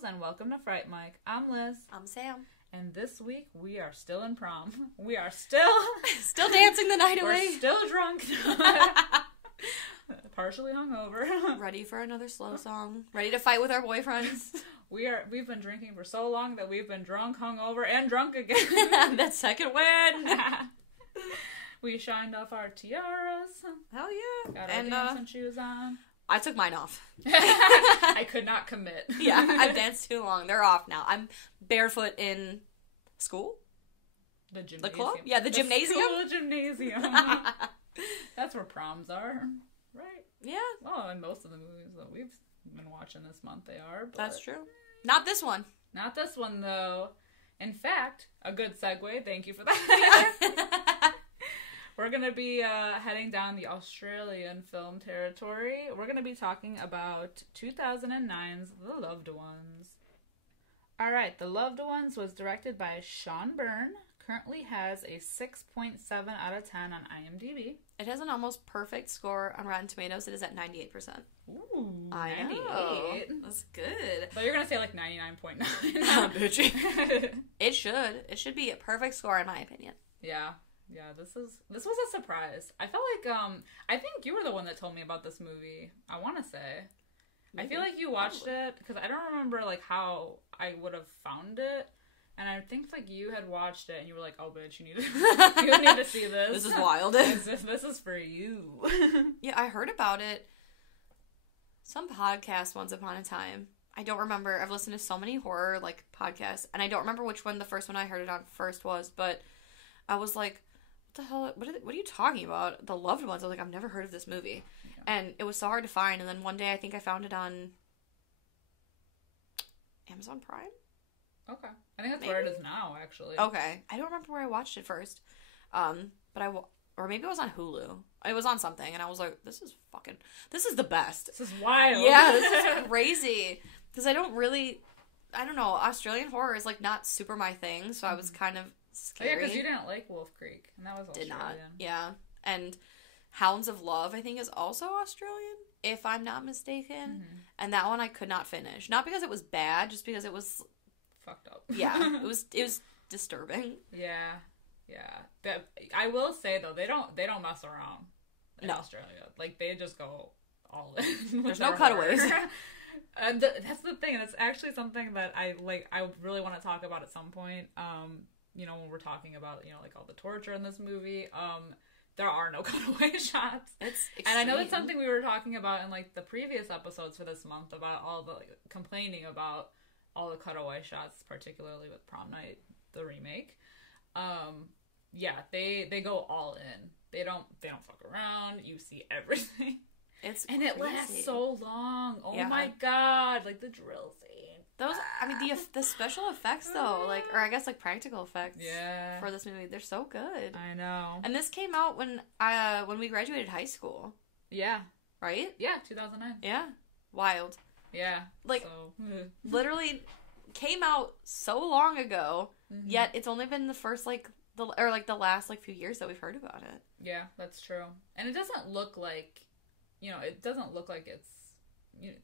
girls, and welcome to Fright Mic. I'm Liz. I'm Sam. And this week, we are still in prom. We are still... Still dancing the night away. We're still drunk. Partially hungover. Ready for another slow song. Ready to fight with our boyfriends. We've been drinking for so long that we've been drunk, hungover, and drunk again. That second win. We shined off our tiaras. Hell yeah. Got our dancing shoes on. I took mine off. I could not commit. Yeah, I've danced too long. They're off now. I'm barefoot in school? The gymnasium. The club? Yeah, the gymnasium. School gymnasium. That's where proms are, right? Yeah. Well, in most of the movies that we've been watching this month, they are. But that's true. Not this one. Not this one, though. In fact, a good segue. Thank you for that. We're going to be heading down the Australian film territory. We're going to be talking about 2009's The Loved Ones. All right, The Loved Ones was directed by Sean Byrne. Currently has a 6.7 out of 10 on IMDb. It has an almost perfect score on Rotten Tomatoes. It is at 98%. Ooh, I 98. know. That's good. But you're going to say like 99.9. Bitch. It should. It should be a perfect score in my opinion. Yeah. Yeah, this was a surprise. I felt like, I think you were the one that told me about this movie, I want to say. Maybe. I feel like you watched it, because I don't remember, like, how I would have found it, and I think, like, you had watched it, and you were like, oh, bitch, you need to see this. This is wild. This is for you. Yeah, I heard about it. Some podcast once upon a time. I don't remember. I've listened to so many horror, like, podcasts, and I don't remember which one the first one I heard it on first was, but I was like, what the hell, what are you talking about? The Loved Ones. I was like, I've never heard of this movie. Yeah. And it was so hard to find, and then one day I think I found it on Amazon Prime? Okay. I think that's where it is now, actually. Okay. I don't remember where I watched it first. Or maybe it was on Hulu. It was on something, and I was like, this is the best. This is wild. Yeah, this is crazy. Because I don't know, Australian horror is, like, not super my thing, so I was kind of scary. Oh, yeah, because you didn't like Wolf Creek, and that was Australian. Did not, yeah. And Hounds of Love, I think, is also Australian, if I'm not mistaken. Mm-hmm. And that one I could not finish. Not because it was bad, just because it was... fucked up. Yeah, it was disturbing. Yeah. But I will say, though, they don't mess around in Australia. Like, they just go all in. There's no cutaways. And that's the thing, and it's actually something that I really want to talk about at some point. You know, when we're talking about, you know, like all the torture in this movie, there are no cutaway shots. It's extreme. And I know that's something we were talking about in like the previous episodes for this month about all the complaining about all the cutaway shots, particularly with Prom Night, the remake. Yeah, they go all in. They don't fuck around. You see everything. And it lasts so long. Oh my god, like the drill scene. Those, I mean, the special effects though, like, or I guess like practical effects for this movie, they're so good. I know. And this came out when we graduated high school. Yeah. Right? Yeah, 2009. Yeah. Wild. Yeah. Like, literally came out so long ago, yet it's only been the first, the last, few years that we've heard about it. Yeah, that's true. And it doesn't look like, it's,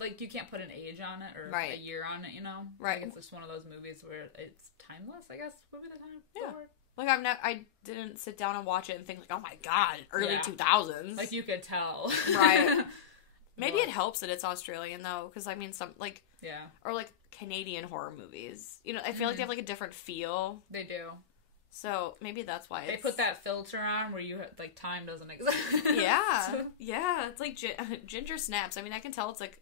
like, you can't put an age on it or a year on it, you know? Right. Like, it's just one of those movies where it's timeless, I guess, would be the time for it. Like, I didn't sit down and watch it and think, like, oh my god, early 2000s. Like, you could tell. Right. Maybe it helps that it's Australian, though, because, I mean, some, like... Yeah. Or, like, Canadian horror movies. You know, I feel like they have, like, a different feel. They do. So, maybe that's why They put that filter on where you, like, time doesn't exist. Yeah. Yeah, it's like Ginger Snaps. I mean, I can tell it's, like,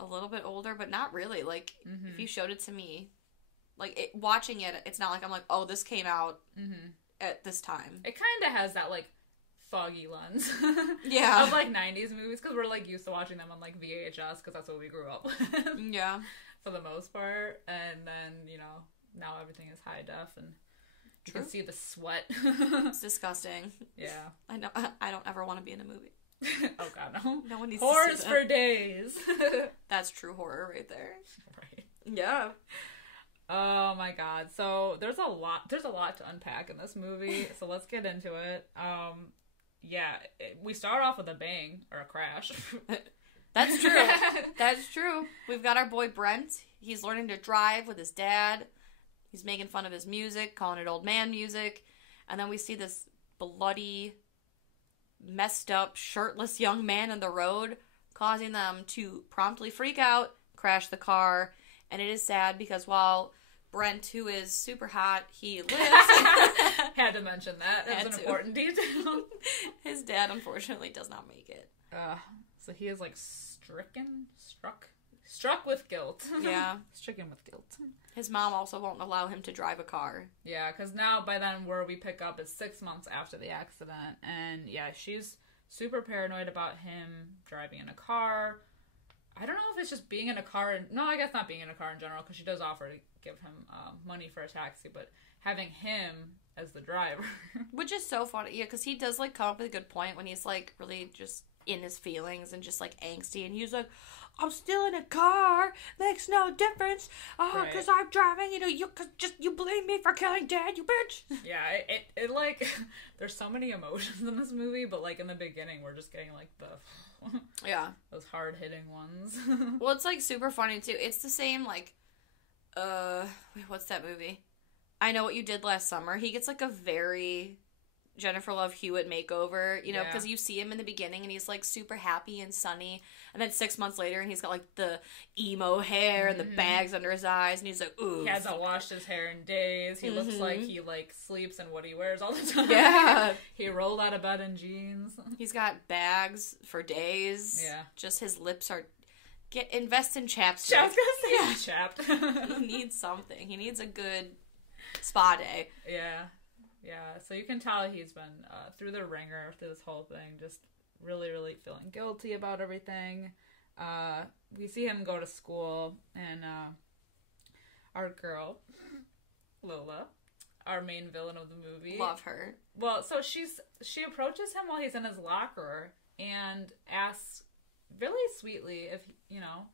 a little bit older, but not really. Like, if you showed it to me, like, watching it, it's not like I'm like, oh, this came out at this time. It kind of has that, like, foggy lens. Yeah. Of, like, 90s movies, because we're, like, used to watching them on, like, VHS, because that's what we grew up with. Yeah. For the most part. And then, you know, now everything is high def, and you can see the sweat. It's disgusting. Yeah. I know. I don't ever want to be in a movie. Oh god, no. No one needs Horrors to see for days. That's true horror right there. Right. Yeah. Oh my god. So there's a lot to unpack in this movie. So let's get into it. We start off with a bang or a crash. That's true. That's true. We've got our boy Brent. He's learning to drive with his dad. He's making fun of his music, calling it old man music. And then we see this bloody, messed up, shirtless young man in the road, causing them to promptly freak out, crash the car. And it is sad because while Brent, who is super hot, he lives. Had to mention that. That's an important detail. His dad, unfortunately, does not make it. So he is, like, struck with guilt. Yeah. Stricken with guilt. His mom also won't allow him to drive a car. Yeah, because now, by then, where we pick up is 6 months after the accident. And, yeah, she's super paranoid about him driving in a car. I don't know if it's just being in a car. No, I guess not being in a car in general, because she does offer to give him money for a taxi. But having him as the driver. Which is so funny. Yeah, because he does, like, come up with a good point when he's, like, really just in his feelings and just, like, angsty. And he's like, I'm still in a car. Makes no difference. Because I'm driving. You know, you blame me for killing Dad, you bitch. Yeah, it like, there's so many emotions in this movie, but, like, in the beginning, we're just getting, like, yeah, those hard-hitting ones. Well, it's, like, super funny, too. It's the same, like, what's that movie? I Know What You Did Last Summer. He gets, like, a very Jennifer Love Hewitt makeover, you know, because you see him in the beginning and he's, like, super happy and sunny, and then 6 months later and he's got, like, the emo hair and the bags under his eyes, and he's like, ooh. He hasn't washed his hair in days. He looks like he, like, sleeps in what he wears all the time. Yeah. He rolled out of bed in jeans. He's got bags for days. Yeah. Just his lips are... Invest in chapstick. I was gonna say chapped. He needs something. He needs a good spa day. Yeah. Yeah, so you can tell he's been through the ringer through this whole thing, just really, really feeling guilty about everything. We see him go to school, and our girl, Lola, our main villain of the movie. Love her. Well, so she approaches him while he's in his locker and asks really sweetly if, you know...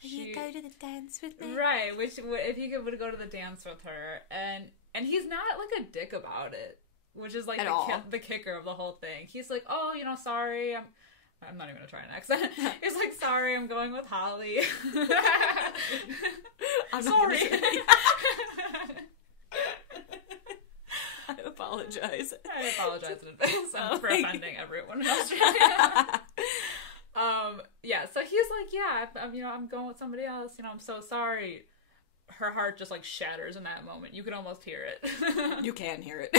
Can you go to the dance with me? Right, if he would go to the dance with her, and he's not, like, a dick about it, which is, like, the kicker of the whole thing. He's like, oh, you know, sorry, I'm not even gonna try an accent. He's like, sorry, I'm going with Holly. I'm sorry. I apologize. I apologize in advance for offending everyone in Australia. Yeah, so he's like, yeah, I'm going with somebody else, you know, I'm so sorry. Her heart just, like, shatters in that moment. You can almost hear it. You can hear it.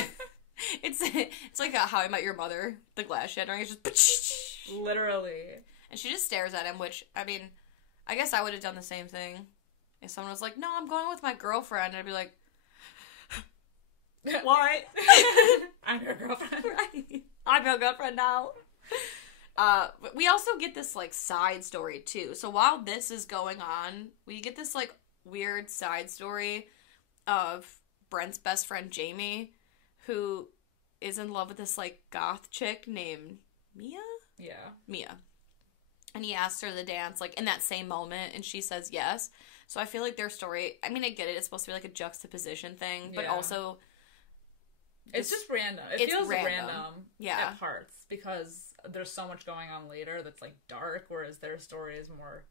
It's like How I Met Your Mother, the glass shattering. It's just... Literally. And she just stares at him, which, I mean, I guess I would have done the same thing. If someone was like, no, I'm going with my girlfriend, I'd be like... What? I'm your girlfriend. Right. I'm your girlfriend now. We also get this, like, side story, too. So while this is going on, we get this, like, weird side story of Brent's best friend, Jamie, who is in love with this, like, goth chick named Mia? Yeah. Mia. And he asks her to dance, like, in that same moment, and she says yes. So I feel like their story, I mean, I get it, it's supposed to be, like, a juxtaposition thing, but also... It's just random. It feels random at parts, because there's so much going on later that's, like, dark, whereas their story is more,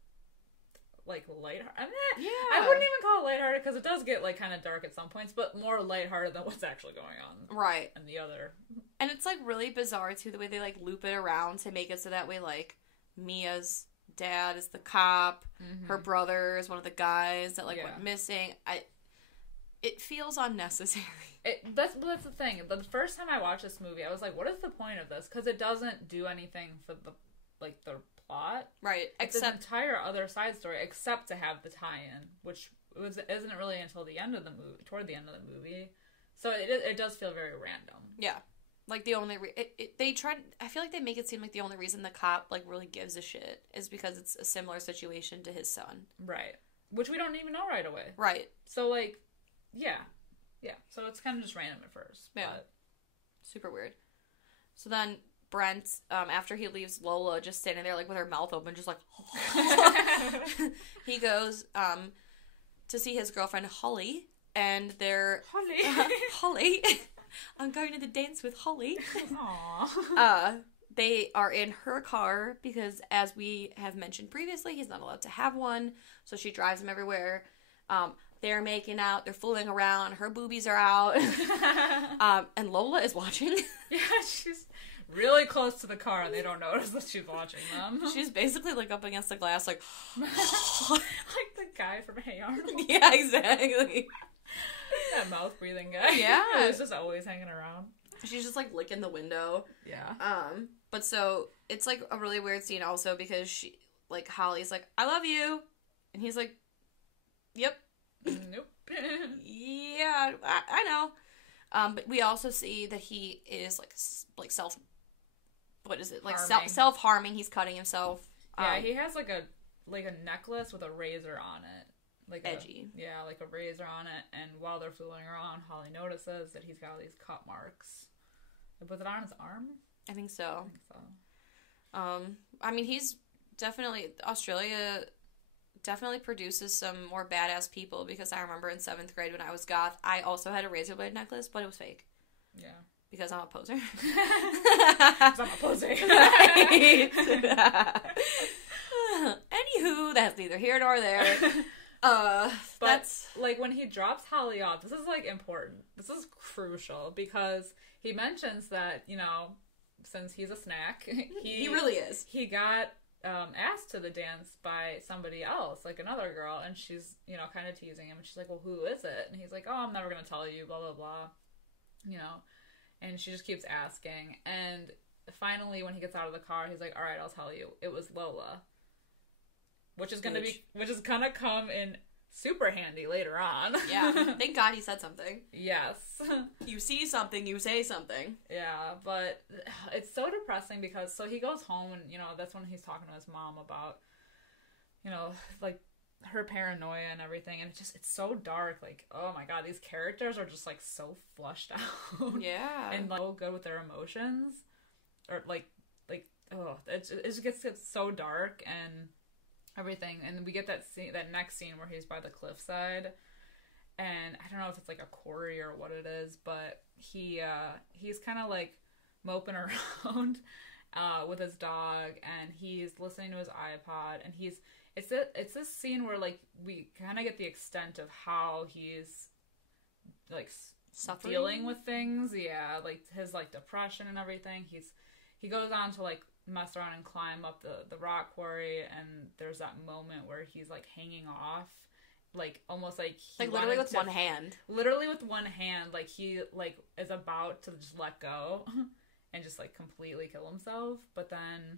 like, lighthearted. I wouldn't even call it lighthearted, because it does get, like, kind of dark at some points, but more lighthearted than what's actually going on. Right. And the other. And it's, like, really bizarre, too, the way they, like, loop it around to make it so that way, like, Mia's dad is the cop, her brother is one of the guys that, like, went missing. It feels unnecessary. That's the thing. The first time I watched this movie, I was like, what is the point of this? Because it doesn't do anything for the plot. Right. It's an entire other side story, except to have the tie-in, which isn't really until the end of the movie, toward the end of the movie. So it does feel very random. Yeah. Like, the only... they try... I feel like they make it seem like the only reason the cop, like, really gives a shit is because it's a similar situation to his son. Right. Which we don't even know right away. Right. So, like... Yeah. So it's kind of just random at first. Yeah. But... Super weird. So then Brent, after he leaves Lola just standing there, like, with her mouth open, just like... he goes to see his girlfriend, Holly, and they're... Holly! I'm going to the dance with Holly. Aww. they are in her car because, as we have mentioned previously, he's not allowed to have one. So she drives him everywhere. They're making out. They're fooling around. Her boobies are out. And Lola is watching. Yeah, she's really close to the car and they don't notice that she's watching them. She's basically like up against the glass like... like the guy from Hey Arnold. Yeah, exactly. That mouth breathing guy. Yeah. He's just always hanging around. She's just like licking the window. Yeah. But so it's like a really weird scene also because she, like, Holly's like, I love you. And he's like, yep. Nope. Yeah, I know. But we also see that he is like self, what is it? Like self-harming. He's cutting himself. Yeah, he has like a necklace with a razor on it. Like edgy. Like a razor on it. And while they're fooling around, Holly notices that he's got all these cut marks. Was it on his arm? I think so. I mean, he's definitely, Australia definitely produces some more badass people because I remember in 7th grade when I was goth, I also had a razor blade necklace, but it was fake. Yeah. Because I'm a poser. Because I'm a poser. Anywho, that's neither here nor there. But like when he drops Holly off, this is like important. This is crucial because he mentions that, you know, since he's a snack, he really is. He got asked to the dance by somebody else, like another girl, and she's, you know, kind of teasing him. And she's like, well, who is it? And he's like, oh, I'm never going to tell you, blah, blah, blah. You know, and she just keeps asking. And finally, when he gets out of the car, he's like, all right, I'll tell you. It was Lola. Which is gonna come in super handy later on. Yeah. Thank God he said something. Yes. You see something, you say something. Yeah, but it's so depressing because so he goes home and, you know, that's when he's talking to his mom about, you know, like her paranoia and everything, and it's so dark. Like, oh my God, these characters are just like so flushed out. Yeah. And like so good with their emotions. Or like it just gets so dark and everything, and we get that next scene where he's by the cliffside, and I don't know if it's like a quarry or what it is, but he's kind of like moping around with his dog, and he's listening to his iPod, and it's this scene where like we kind of get the extent of how he's like suffering, dealing with things, like his like depression and everything. He goes on to like mess around and climb up the rock quarry, and there's that moment where he's like hanging off, like almost like literally with one hand, like he like is about to just let go and just like completely kill himself. But then,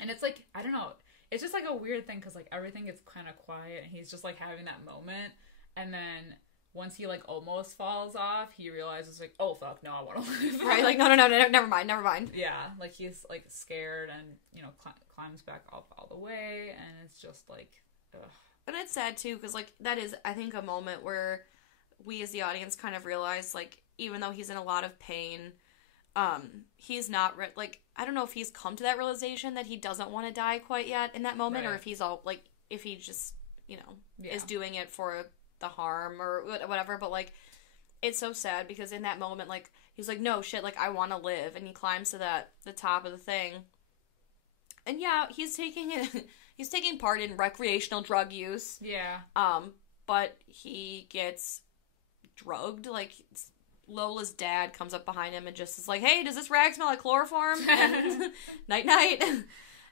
and it's like, I don't know, it's just like a weird thing because like everything gets kind of quiet and he's just like having that moment, and then once he like almost falls off, he realizes like, oh fuck, no, I want to live. Right, like no, never mind. Yeah, like he's like scared and, you know, climbs back up all the way, and it's just like, ugh. But it's sad too because like that is, I think, a moment where we as the audience kind of realize like even though he's in a lot of pain, he's not like, I don't know if he's come to that realization that he doesn't want to die quite yet in that moment, right. Or if he's all like, if he just, you know, is doing it for the harm or whatever. But like it's so sad because in that moment, like he's like, no shit, like I want to live, and he climbs to the top of the thing, and yeah, he's taking part in recreational drug use, but he gets drugged. Like Lola's dad comes up behind him and just is like, hey, does this rag smell like chloroform? And night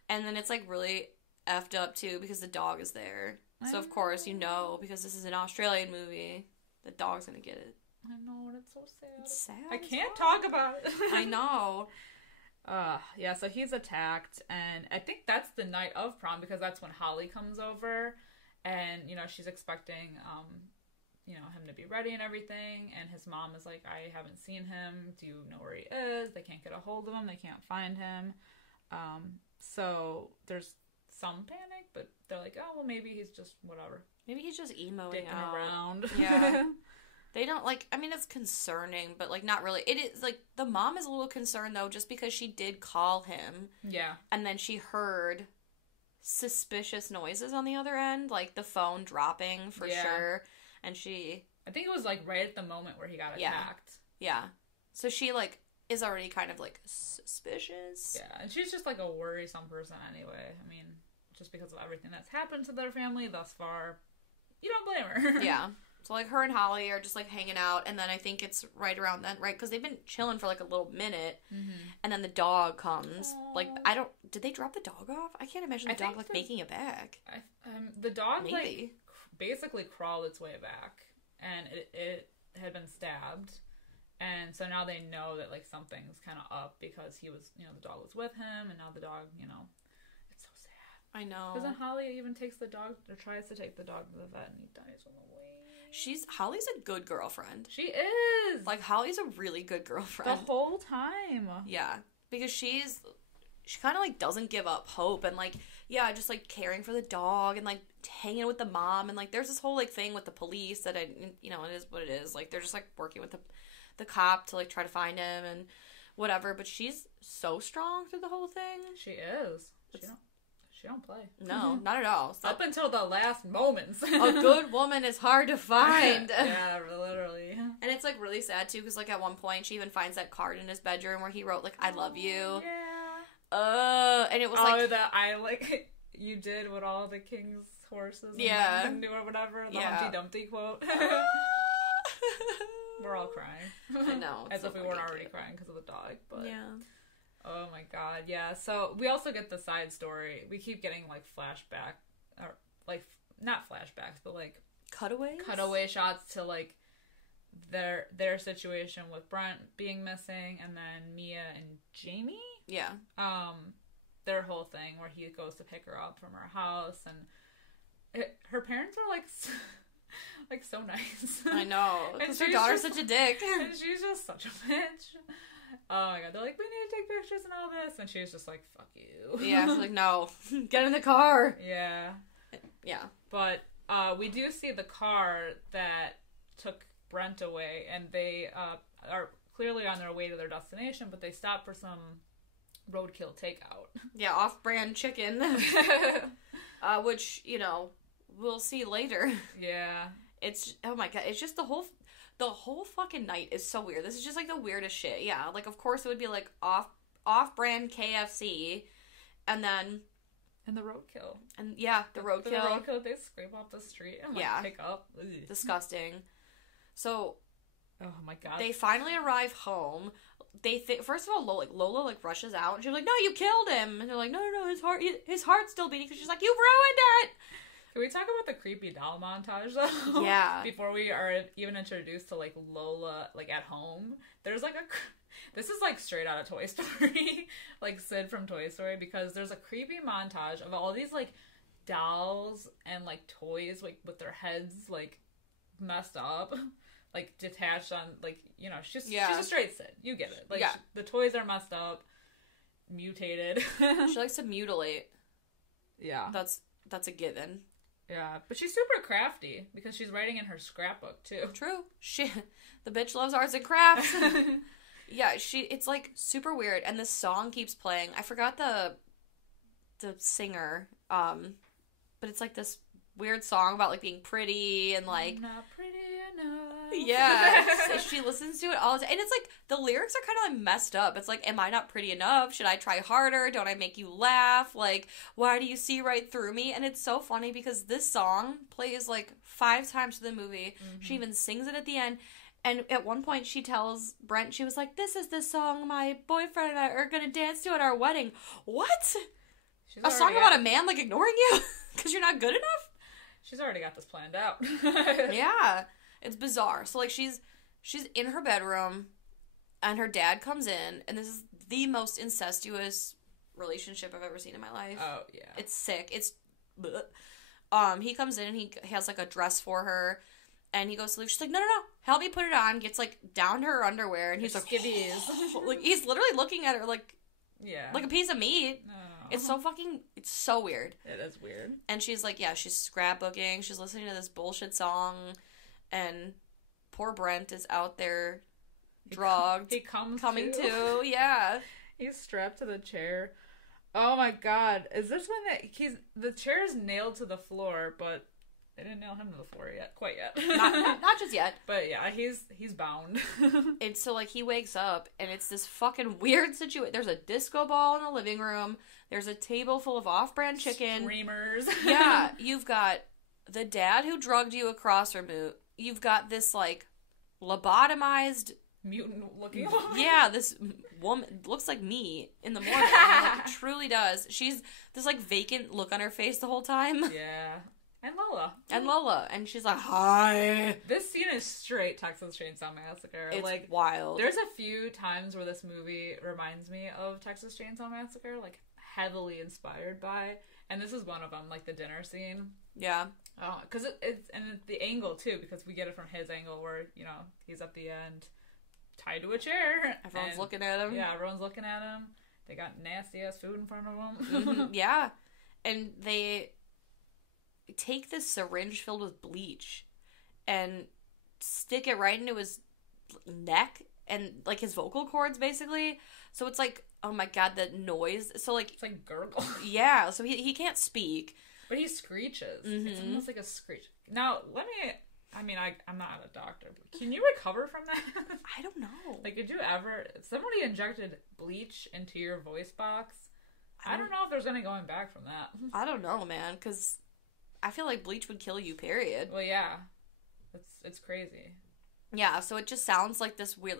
and then it's like really effed up too because the dog is there. So, of course, you know, because this is an Australian movie, the dog's gonna get it. I know, and it's so sad. It's sad. I can't talk about it. I know. Yeah, so he's attacked, and I think that's the night of prom, because that's when Holly comes over, and, you know, she's expecting, you know, him to be ready and everything, and his mom is like, I haven't seen him, do you know where he is? They can't get a hold of him, they can't find him. So there's some panic, but they're like, oh, well, maybe he's just whatever. Maybe he's just emoing dicking around. Yeah. They don't, like, I mean, it's concerning, but, like, not really. It is, like, the mom is a little concerned, though, just because she did call him. Yeah. And then she heard suspicious noises on the other end, like the phone dropping for sure. And I think it was, like, right at the moment where he got attacked. Yeah. So she, like, is already kind of, like, suspicious. Yeah, and she's just, like, a worrisome person anyway. I mean, just because of everything that's happened to their family thus far, you don't blame her. Yeah. So, like, her and Holly are just, like, hanging out, and then I think it's right around then, right? Because they've been chilling for, like, a little minute, and then the dog comes. Aww. Like, did they drop the dog off? I can't imagine the dog, like, making it back. The dog, maybe. Like, basically crawled its way back, and it had been stabbed. And so now they know that, like, something's kind of up because he was, you know, the dog was with him, and now the dog, you know, it's so sad. I know. Because then Holly even takes the dog, or tries to take the dog to the vet, and he dies on the way. Holly's a good girlfriend. She is! Like, Holly's a really good girlfriend. The whole time. Yeah. Because she kind of, like, doesn't give up hope, and, like, yeah, just, like, caring for the dog, and, like, hanging with the mom, and, like, there's this whole, like, thing with the police that, you know, it is what it is. Like, they're just, like, working with the cop to, like, try to find him and whatever, but she's so strong through the whole thing. She is. She don't play. No, not at all. So, up until the last moments. A good woman is hard to find. Yeah, literally. And it's, like, really sad, too, because, like, at one point she even finds that card in his bedroom where he wrote, like, I love you. Yeah. And it was, like... Oh, that I, like, you did what all the king's horses and do or whatever. The Humpty Dumpty quote. We're all crying. I know. As if we weren't already crying because of the dog, but... Yeah. Oh my god, yeah. So, we also get the side story. We keep getting, like, flashback, or, like, not flashbacks, but, like... Cutaway shots to, like, their situation with Brent being missing, and then Mia and Jamie? Yeah. Their whole thing where he goes to pick her up from her house, and her parents are, like... like, so nice. I know. Because her daughter's such a dick. And she's just such a bitch. Oh my god. They're like, we need to take pictures and all this. And she's just like, fuck you. Yeah, she's like, no. Get in the car. Yeah. Yeah. But we do see the car that took Brent away. And they are clearly on their way to their destination. But they stop for some roadkill takeout. Yeah, off-brand chicken. Which, you know... we'll see later. Yeah. It's, oh my god, it's just the whole fucking night is so weird. This is just, like, the weirdest shit. Yeah, like, of course it would be, like, off-brand KFC, and then... and the roadkill. And, yeah, the roadkill. The roadkill they scrape off the street and, like, pick up. Ugh. Disgusting. So... oh my god. They finally arrive home. First of all, Lola, like, rushes out, and she's like, no, you killed him! And they're like, no, his heart's still beating, because she's like, you've ruined it! Can we talk about the creepy doll montage, though? Yeah. Before we are even introduced to, like, Lola, like, at home. There's, like, this is, like, straight out of Toy Story. Like, Sid from Toy Story. Because there's a creepy montage of all these, like, dolls and, like, toys, like, with their heads, like, messed up. Like, detached on, like, you know, she's a straight Sid. You get it. Like, the toys are messed up. Mutated. She likes to mutilate. Yeah. That's a given. Yeah, but she's super crafty because she's writing in her scrapbook too. True. The bitch loves arts and crafts. Yeah, it's like super weird, and this song keeps playing. I forgot the singer, but it's like this weird song about like being pretty and like I'm not pretty enough. Yeah, so she listens to it all the time, and it's like the lyrics are kind of like messed up. It's like, am I not pretty enough? Should I try harder? Don't I make you laugh? Like, why do you see right through me? And it's so funny because this song plays like 5 times to the movie. Mm-hmm. She even sings it at the end. And at one point she tells Brent, she was like, this is the song my boyfriend and I are gonna dance to at our wedding. What? A song about a man like ignoring you because you're not good enough? She's already got this planned out. Yeah. It's bizarre. So, like, she's in her bedroom, and her dad comes in, and this is the most incestuous relationship I've ever seen in my life. Oh, yeah. It's sick. It's... bleh. He comes in, and he has, like, a dress for her, and he goes to sleep. She's like, no, help me put it on. Gets, like, down to her underwear, and he's like... skivvies. Like, he's literally looking at her like... yeah. Like a piece of meat. Oh. It's so fucking... it's so weird. It is weird. And she's like, yeah, she's scrapbooking. She's listening to this bullshit song... and poor Brent is out there drugged. He comes coming to, yeah. He's strapped to the chair. Oh my god. Is this when the chair is nailed to the floor, but They didn't nail him to the floor yet, quite yet. not just yet. But yeah, he's bound. And so like he wakes up and it's this fucking weird situation. There's a disco ball in the living room. There's a table full of off-brand chicken. Screamers. Yeah, you've got the dad who drugged you across her moot. You've got this like lobotomized mutant looking woman. Yeah, this woman looks like me in the morning. Like, it truly does. She's this like vacant look on her face the whole time. Yeah. And Lola. And she's like, hi. This scene is straight Texas Chainsaw Massacre. It's like wild. There's a few times where this movie reminds me of Texas Chainsaw Massacre, like heavily inspired by. And this is one of them, like the dinner scene. Yeah. Because it's the angle too, because we get it from his angle where, you know, he's at the end tied to a chair. Everyone's looking at him. Yeah, everyone's looking at him. They got nasty ass food in front of them. Mm-hmm. Yeah. And they take this syringe filled with bleach and stick it right into his neck and like his vocal cords basically. So it's like, oh my god, the noise. So like it's like gurgle. Yeah, so he can't speak. But he screeches. Mm-hmm. It's almost like a screech. Now, I'm not a doctor, but can you recover from that? I don't know. Like, did you ever, if somebody injected bleach into your voice box, I don't know if there's any going back from that. I don't know, man, because I feel like bleach would kill you, period. Well, yeah. It's crazy. Yeah, so it just sounds like this weird...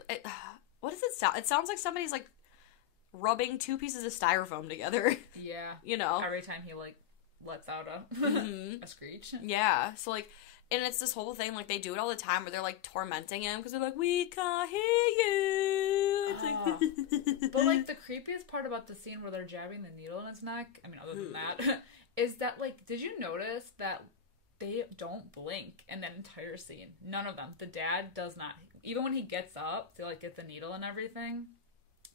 what does it sound? It sounds like somebody's, like, rubbing two pieces of styrofoam together. Yeah. You know? Every time he, like, lets out a screech. Yeah, so, like... And it's this whole thing, like, they do it all the time where they're, like, tormenting him because they're like, we can't hear you. It's like... But, like, the creepiest part about the scene where they're jabbing the needle in his neck, I mean, other than that, is that, like, did you notice that they don't blink in that entire scene? None of them. The dad does not. Even when he gets up to, like, get the needle and everything,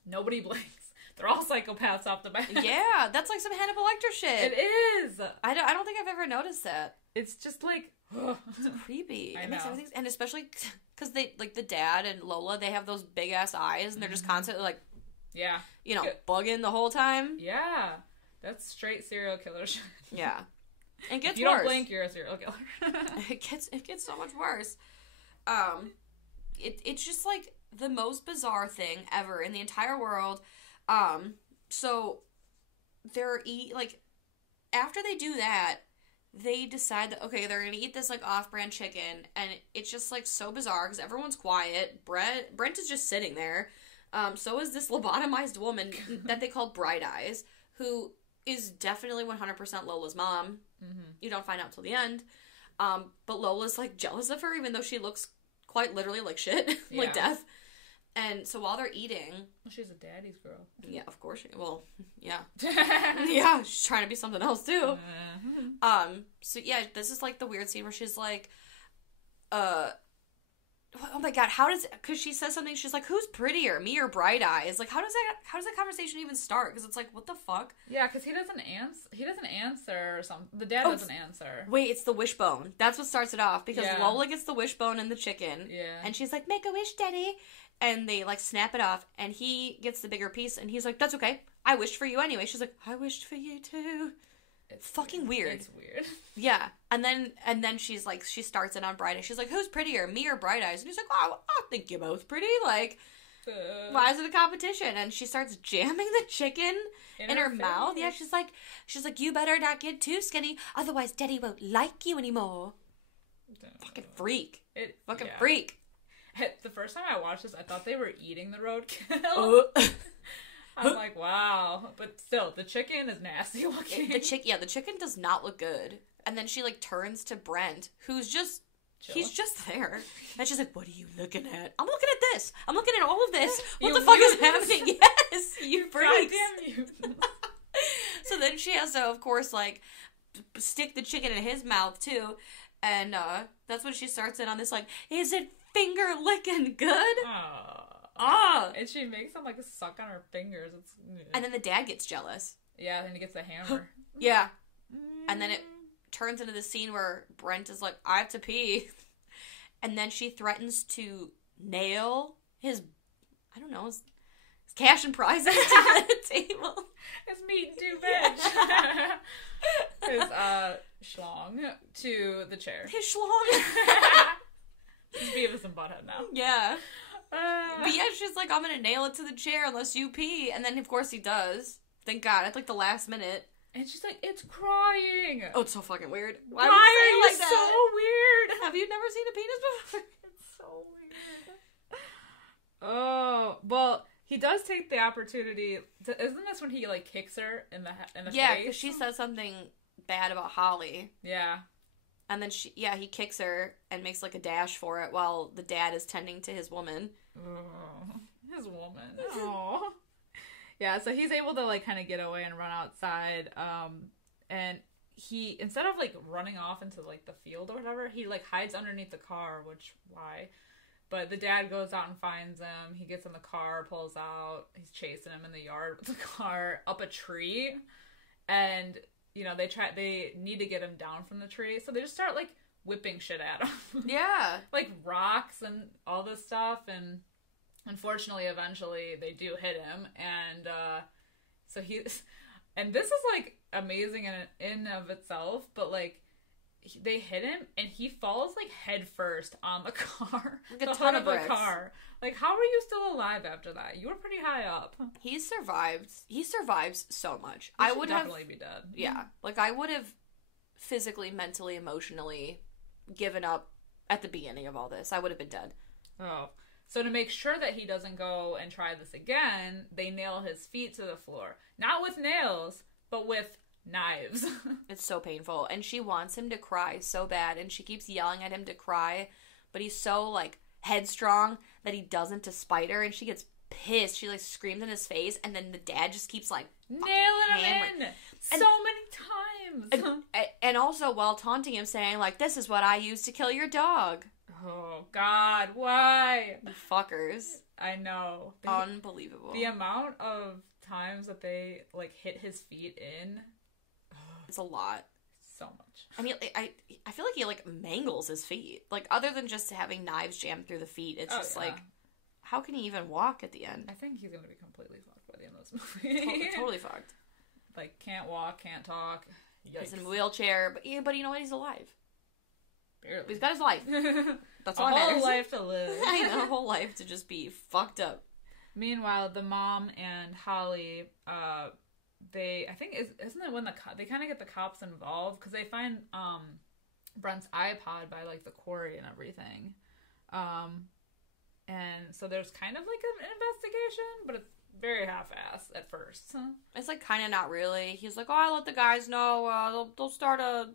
nobody blinks. They're all psychopaths off the bat. Yeah, that's like some Hannibal Lecter shit. It is. I don't think I've ever noticed that. It's just like... It's creepy. I It makes know. everything... And especially because they, like, the dad and Lola, they have those big-ass eyes, and they're just constantly, like... Yeah. You know, bugging the whole time. Yeah. That's straight serial killer shit. Yeah. And it gets if you worse. don't blink, you're a serial killer. It gets so much worse. It's just like the most bizarre thing ever in the entire world. So they're like after they do that, they decide that okay, they're gonna eat this like off-brand chicken, and it's just like so bizarre because everyone's quiet. Brent is just sitting there. So is this lobotomized woman that they call Bright Eyes, who is definitely 100% Lola's mom. Mm-hmm. You don't find out till the end. But Lola's like jealous of her, even though she looks quite literally like shit, like death. And so while they're eating, well, she's a daddy's girl. Yeah, of course. Yeah, yeah. She's trying to be something else too. So yeah, this is like the weird scene where she's like, oh my god, because she says something, she's like, who's prettier, me or Bright Eyes? Like, how does that conversation even start? Because it's like, what the fuck? Yeah, because he doesn't answer or something. The dad doesn't answer. Wait, it's the wishbone. That's what starts it off, because Lola gets the wishbone and the chicken. Yeah. And she's like, make a wish, daddy. And they, like, snap it off, and he gets the bigger piece, and he's like, that's okay. I wished for you anyway. She's like, I wished for you too. It's fucking weird. It's weird. Yeah. And then she's like, she starts it on Bright Eyes. She's like, who's prettier, me or Bright Eyes? And he's like, oh, I think you're both pretty. Like, why is it a competition? And she starts jamming the chicken in her mouth. Yeah, she's like, you better not get too skinny, otherwise Daddy won't like you anymore. Fucking freak. Freak. The first time I watched this, I thought they were eating the roadkill. I'm like, wow. But still, the chicken is nasty looking. The chicken does not look good. And then she, like, turns to Brent, who's just... Chilling. He's just there. And she's like, what are you looking at? I'm looking at this. I'm looking at all of this. What the fuck is happening? Yes, you freaks. Goddamn you. So then she has to, of course, like, stick the chicken in his mouth, too. And that's when she starts in on this, like, is it finger licking good? And she makes him like suck on her fingers. And then the dad gets jealous. Yeah, then he gets the hammer. Yeah. And then it turns into the scene where Brent is like, I have to pee. And then she threatens to nail his, I don't know, cash and prizes at the table. It's meat and 2 veg. His schlong to the chair. His schlong. He's Beavis and Butthead now. Yeah. But yeah, she's like, I'm gonna nail it to the chair unless you pee. And then, of course, he does. Thank God. At, like, the last minute. And she's like, it's crying. Oh, it's so fucking weird. Why are you like so weird? Have you never seen a penis before? It's so weird. Oh, well, he does take the opportunity. Isn't this when he, like, kicks her in the face? Yeah, because she says something bad about Holly. Yeah. And then he kicks her and makes, like, a dash for it while the dad is tending to his woman. Oh, his woman. Oh. Yeah, so he's able to, like, kind of get away and run outside, and he, instead of, like, running off into, like, the field or whatever, he, like, hides underneath the car, which, why? But the dad goes out and finds him, he gets in the car, pulls out, he's chasing him in the yard with the car, up a tree, and, you know, they need to get him down from the tree, so they just start, like, whipping shit at him. Yeah. Like, rocks and all this stuff, and unfortunately, eventually, they do hit him, and so and this is, like, amazing in of itself, but, like, they hit him, and he falls, like, head first on the car. Like a ton of bricks. The car. Like, how are you still alive after that? You were pretty high up. He survived. He survives so much. I would definitely be dead. Yeah. Like, I would have physically, mentally, emotionally given up at the beginning of all this. I would have been dead. Oh. So to make sure that he doesn't go and try this again, they nail his feet to the floor. Not with nails, but with knives. It's so painful. And she wants him to cry so bad, and she keeps yelling at him to cry, but he's so, like, headstrong that he doesn't, to spite her, and she gets pissed. She, like, screams in his face, and then the dad just keeps, like, nailing him in so many times. And also while taunting him, saying, like, this is what I used to kill your dog. Oh, God, why? You fuckers. I know. Unbelievable. The amount of times that they, like, hit his feet in. It's a lot. So much. I mean, I feel like he, like, mangles his feet. Like, other than just having knives jammed through the feet, it's just, like, how can he even walk at the end? I think he's going to be completely fucked by the end of this movie. Totally fucked. Like, can't walk, can't talk. Yikes. He's in a wheelchair, but you know what? He's alive. Barely. He's got his life. That's all a matters. whole life to live. I know, a whole life to just be fucked up. Meanwhile, the mom and Holly, they, I think, isn't it when they kind of get the cops involved, because they find Brent's iPod by, like, the quarry and everything. And so there's kind of, like, an investigation, but it's very half-assed at first. It's, like, kind of not really. He's like, oh, I let the guys know, they'll start an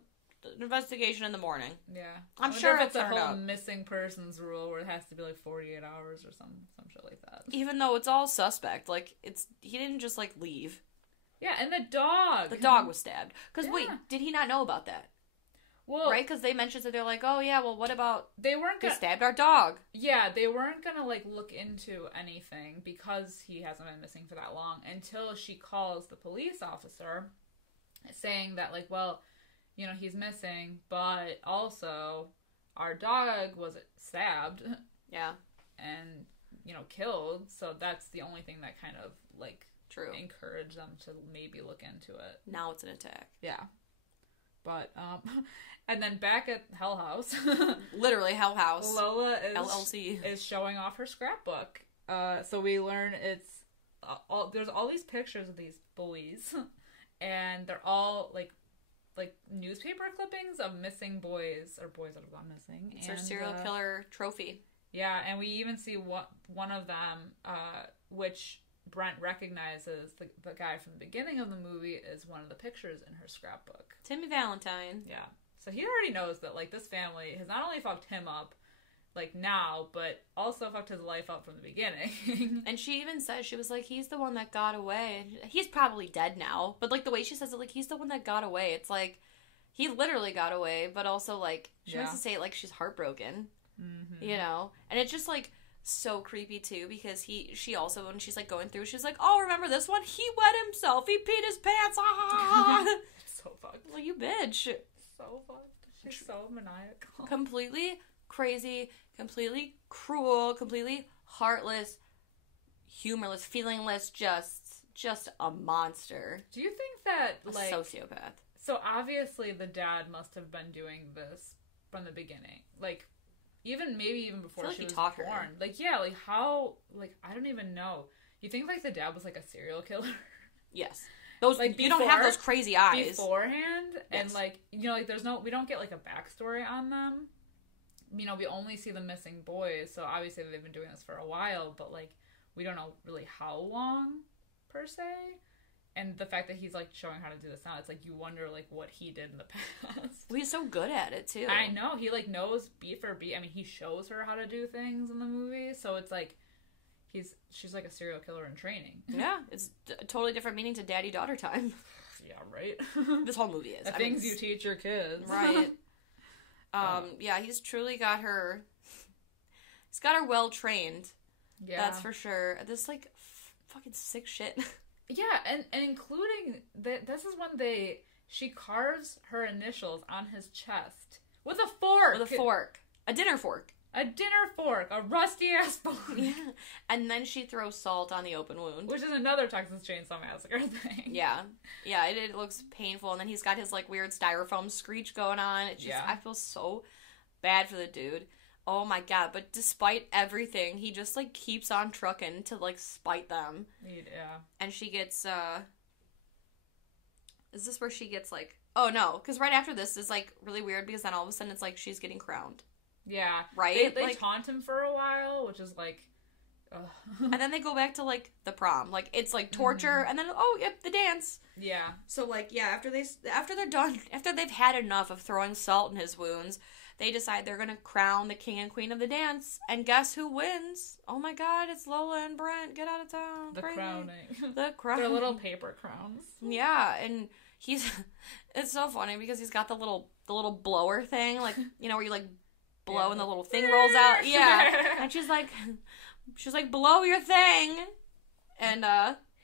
investigation in the morning. Yeah. I'm sure it's a whole missing persons rule where it has to be, like, 48 hours or some shit like that. Even though it's all suspect. Like, he didn't just, like, leave. Yeah, and the dog. The dog was stabbed. Because, wait, did he not know about that? Well, right? Because they mentioned that they're like, oh, yeah, well, what about they stabbed our dog? Yeah, they weren't going to, like, look into anything because he hasn't been missing for that long until she calls the police officer saying that, like, well, you know, he's missing, but also our dog was stabbed. Yeah. And, you know, killed, so that's the only thing that kind of, like, true, encourage them to maybe look into it. Now it's an attack. Yeah. But, and then back at Hell House. Literally Hell House. Lola LLC. is showing off her scrapbook. So we learn it's, there's all these pictures of these boys, and they're all, like newspaper clippings of missing boys, or boys that have gone missing. It's our serial killer trophy. Yeah, and we even see one of them, which Brent recognizes, the guy from the beginning of the movie, is one of the pictures in her scrapbook. Timmy Valentine. Yeah. So he already knows that, like, this family has not only fucked him up, like, now, but also fucked his life up from the beginning. And she even says, she was like, he's the one that got away. He's probably dead now. But, like, the way she says it, like, he's the one that got away. It's like, he literally got away, but also, like, she wants to say it like she's heartbroken. Mm-hmm. You know? And it's just, like, so creepy, too, because she also, when she's, like, going through, she's like, oh, remember this one? He wet himself. He peed his pants. Ah! So fucked. Well, you bitch. So fucked. She's so maniacal. Completely crazy, completely cruel, completely heartless humorless, feelingless, just a monster. Do you think that, like... A sociopath. So, obviously, the dad must have been doing this from the beginning. Like, maybe even before she was born. Her. Like, yeah, like, how... Like, I don't even know. You think, like, the dad was, like, a serial killer? Yes. Those, like, you don't have those crazy eyes. Beforehand, yes. And, like, you know, like, we don't get, like, a backstory on them. You know, we only see the missing boys, so obviously they've been doing this for a while, but, like, we don't know really how long, per se. And the fact that he's, like, showing how to do this now, it's like, you wonder, like, what he did in the past. Well, he's so good at it, too. I know. He, like, knows beat for beat. I mean, he shows her how to do things in the movie, so it's like, she's like a serial killer in training. Yeah, it's a totally different meaning to daddy-daughter time. Yeah, right? This whole movie is. The things you teach your kids. Right. Yeah, he's truly got her... He's got her well-trained. Yeah. That's for sure. This, like, fucking sick shit. Yeah, and including... This is when she carves her initials on his chest. With a fork! With a fork. A dinner fork. A dinner fork. A rusty-ass fork. Yeah. And then she throws salt on the open wound. Which is another Texas Chainsaw Massacre thing. Yeah. Yeah, it looks painful. And then he's got his, like, weird styrofoam screech going on. It's just... I feel so bad for the dude. Oh my god, but despite everything, he just, like, keeps on trucking to, like, spite them. Yeah. And she gets, Is this where she gets, like... Oh, no, because right after this is, like, really weird, because then all of a sudden it's, like, she's getting crowned. Yeah. Right? They like, taunt him for a while, which is, like... and then they go back to, like, the prom. Like, it's, like, torture, and then, oh, yep, the dance. Yeah. So, like, yeah, after they're done, after they've had enough of throwing salt in his wounds... They decide they're going to crown the king and queen of the dance. And guess who wins? Oh my god, it's Lola and Brent. Get out of town. The crowning. The crowning. Their little paper crowns. Yeah, and it's so funny because he's got the little blower thing. Like, you know, where you, like, blow and the little thing rolls out. Yeah. And she's like, blow your thing. And,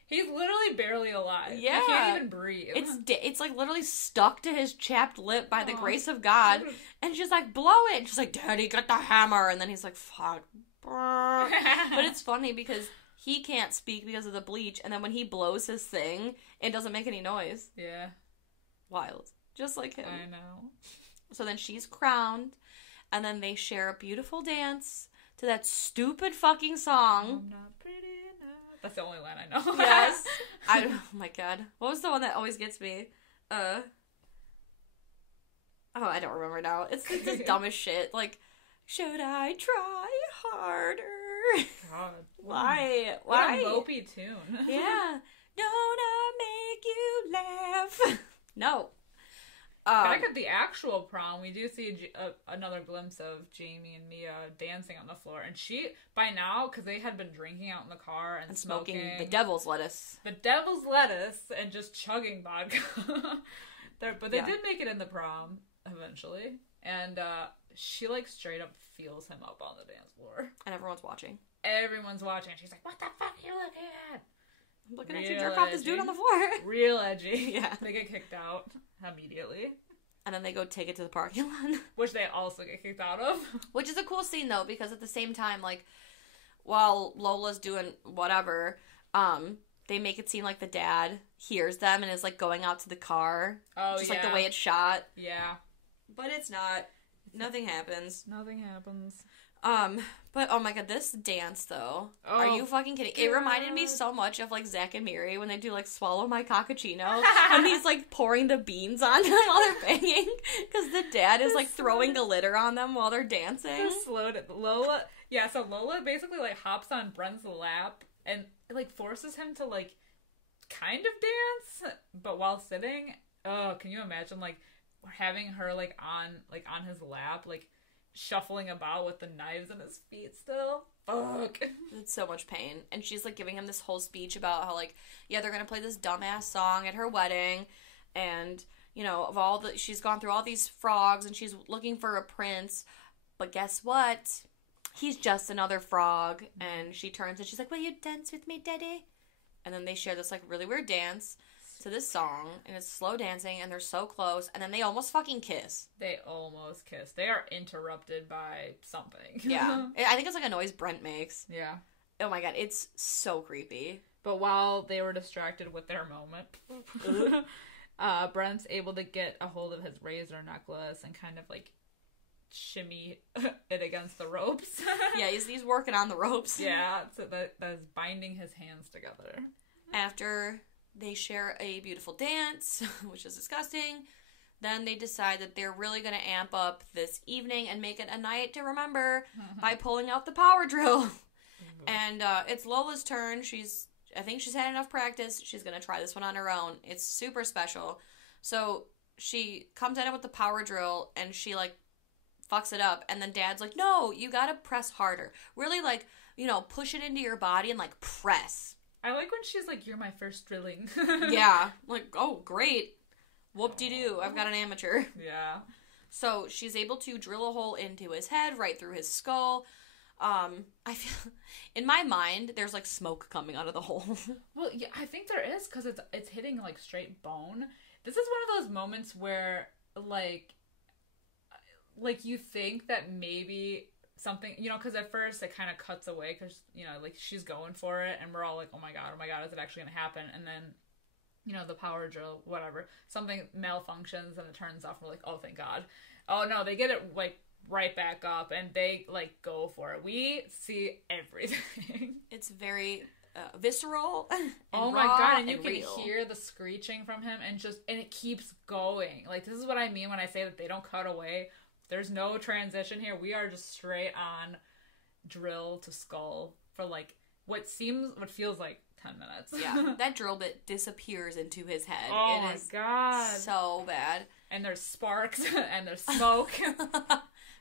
he's literally barely alive. Yeah. He can't even breathe. It's like literally stuck to his chapped lip by the grace of God. And she's like, blow it. And she's like, Daddy, get the hammer. And then he's like, fuck. But it's funny because he can't speak because of the bleach. And then when he blows his thing, it doesn't make any noise. Yeah. Wild. Just like him. I know. So then she's crowned. And then they share a beautiful dance to that stupid fucking song. I'm not pretty. That's the only line I know. Yes. Oh my god. What was the one that always gets me? Oh, I don't remember now. It's like this dumbest shit. Like, should I try harder? God. Why? What a mopey tune. Yeah. Don't I make you laugh? No. Back at the actual prom, we do see another glimpse of Jamie and Mia dancing on the floor. And she, by now, because they had been drinking out in the car and smoking the devil's lettuce. The devil's lettuce and just chugging vodka. But they did make it in the prom, eventually. And she, like, straight up feels him up on the dance floor. And everyone's watching. Everyone's watching. She's like, what the fuck are you looking at? I'm looking at you jerk off this dude on the floor. Real edgy. Yeah. They get kicked out immediately. And then they go take it to the parking lot. Which they also get kicked out of. Which is a cool scene, though, because at the same time, like, while Lola's doing whatever, they make it seem like the dad hears them and is, like, going out to the car. Oh, just, like, the way it's shot. Yeah. But it's not. Nothing happens. Nothing happens. But oh my god, this dance though. Oh, are you fucking kidding? God. It reminded me so much of, like, Zack and Miri when they do, like, Swallow My Cockachino. And he's, like, pouring the beans on them while they're banging. Because the dad is, like, throwing glitter on them while they're dancing. Lola, yeah, so Lola basically, like, hops on Brent's lap and, like, forces him to, like, kind of dance, but while sitting. Oh, can you imagine, like, having her, like, on his lap, like, shuffling about with the knives in his feet still. Fuck. It's so much pain. And she's, like, giving him this whole speech about how, like, yeah, they're gonna play this dumbass song at her wedding, and, you know, she's gone through all these frogs, and she's looking for a prince, but guess what? He's just another frog. And she turns and she's like, will you dance with me, daddy? And then they share this, like, really weird dance to this song, and it's slow dancing, and they're so close, and then they almost fucking kiss. They almost kiss. They are interrupted by something. Yeah. I think it's like a noise Brent makes. Yeah. Oh my god, it's so creepy. But while they were distracted with their moment, Brent's able to get a hold of his razor necklace and kind of like shimmy it against the ropes. Yeah, he's working on the ropes. Yeah, so that's binding his hands together. After they share a beautiful dance, which is disgusting, then they decide that they're really going to amp up this evening and make it a night to remember by pulling out the power drill. And it's Lola's turn. I think she's had enough practice. She's going to try this one on her own. It's super special. So she comes at it with the power drill and she like fucks it up. And then Dad's like, no, you got to press harder. Really like, push it into your body and like press. I like when she's like, you're my first drilling. Yeah. Like, oh, great. Whoop-de-doo. I've got an amateur. Yeah. So she's able to drill a hole into his head, right through his skull. I feel, in my mind, there's like smoke coming out of the hole. Well, yeah, I think there is because it's hitting like straight bone. This is one of those moments where like you think that maybe something, because at first it kind of cuts away because like she's going for it and we're all like, oh my god, is it actually gonna happen? And then the power drill, whatever, something malfunctions and it turns off. And we're like, oh, thank God. Oh no, they get it like right back up and they like go for it. We see everything. It's very visceral. And oh my god, and you can hear the screeching from him and it keeps going. Like, this is what I mean when I say that they don't cut away. There's no transition here. We are just straight on drill to skull for like what feels like 10 minutes. Yeah, that drill bit disappears into his head. Oh my god. So bad. And there's sparks and there's smoke.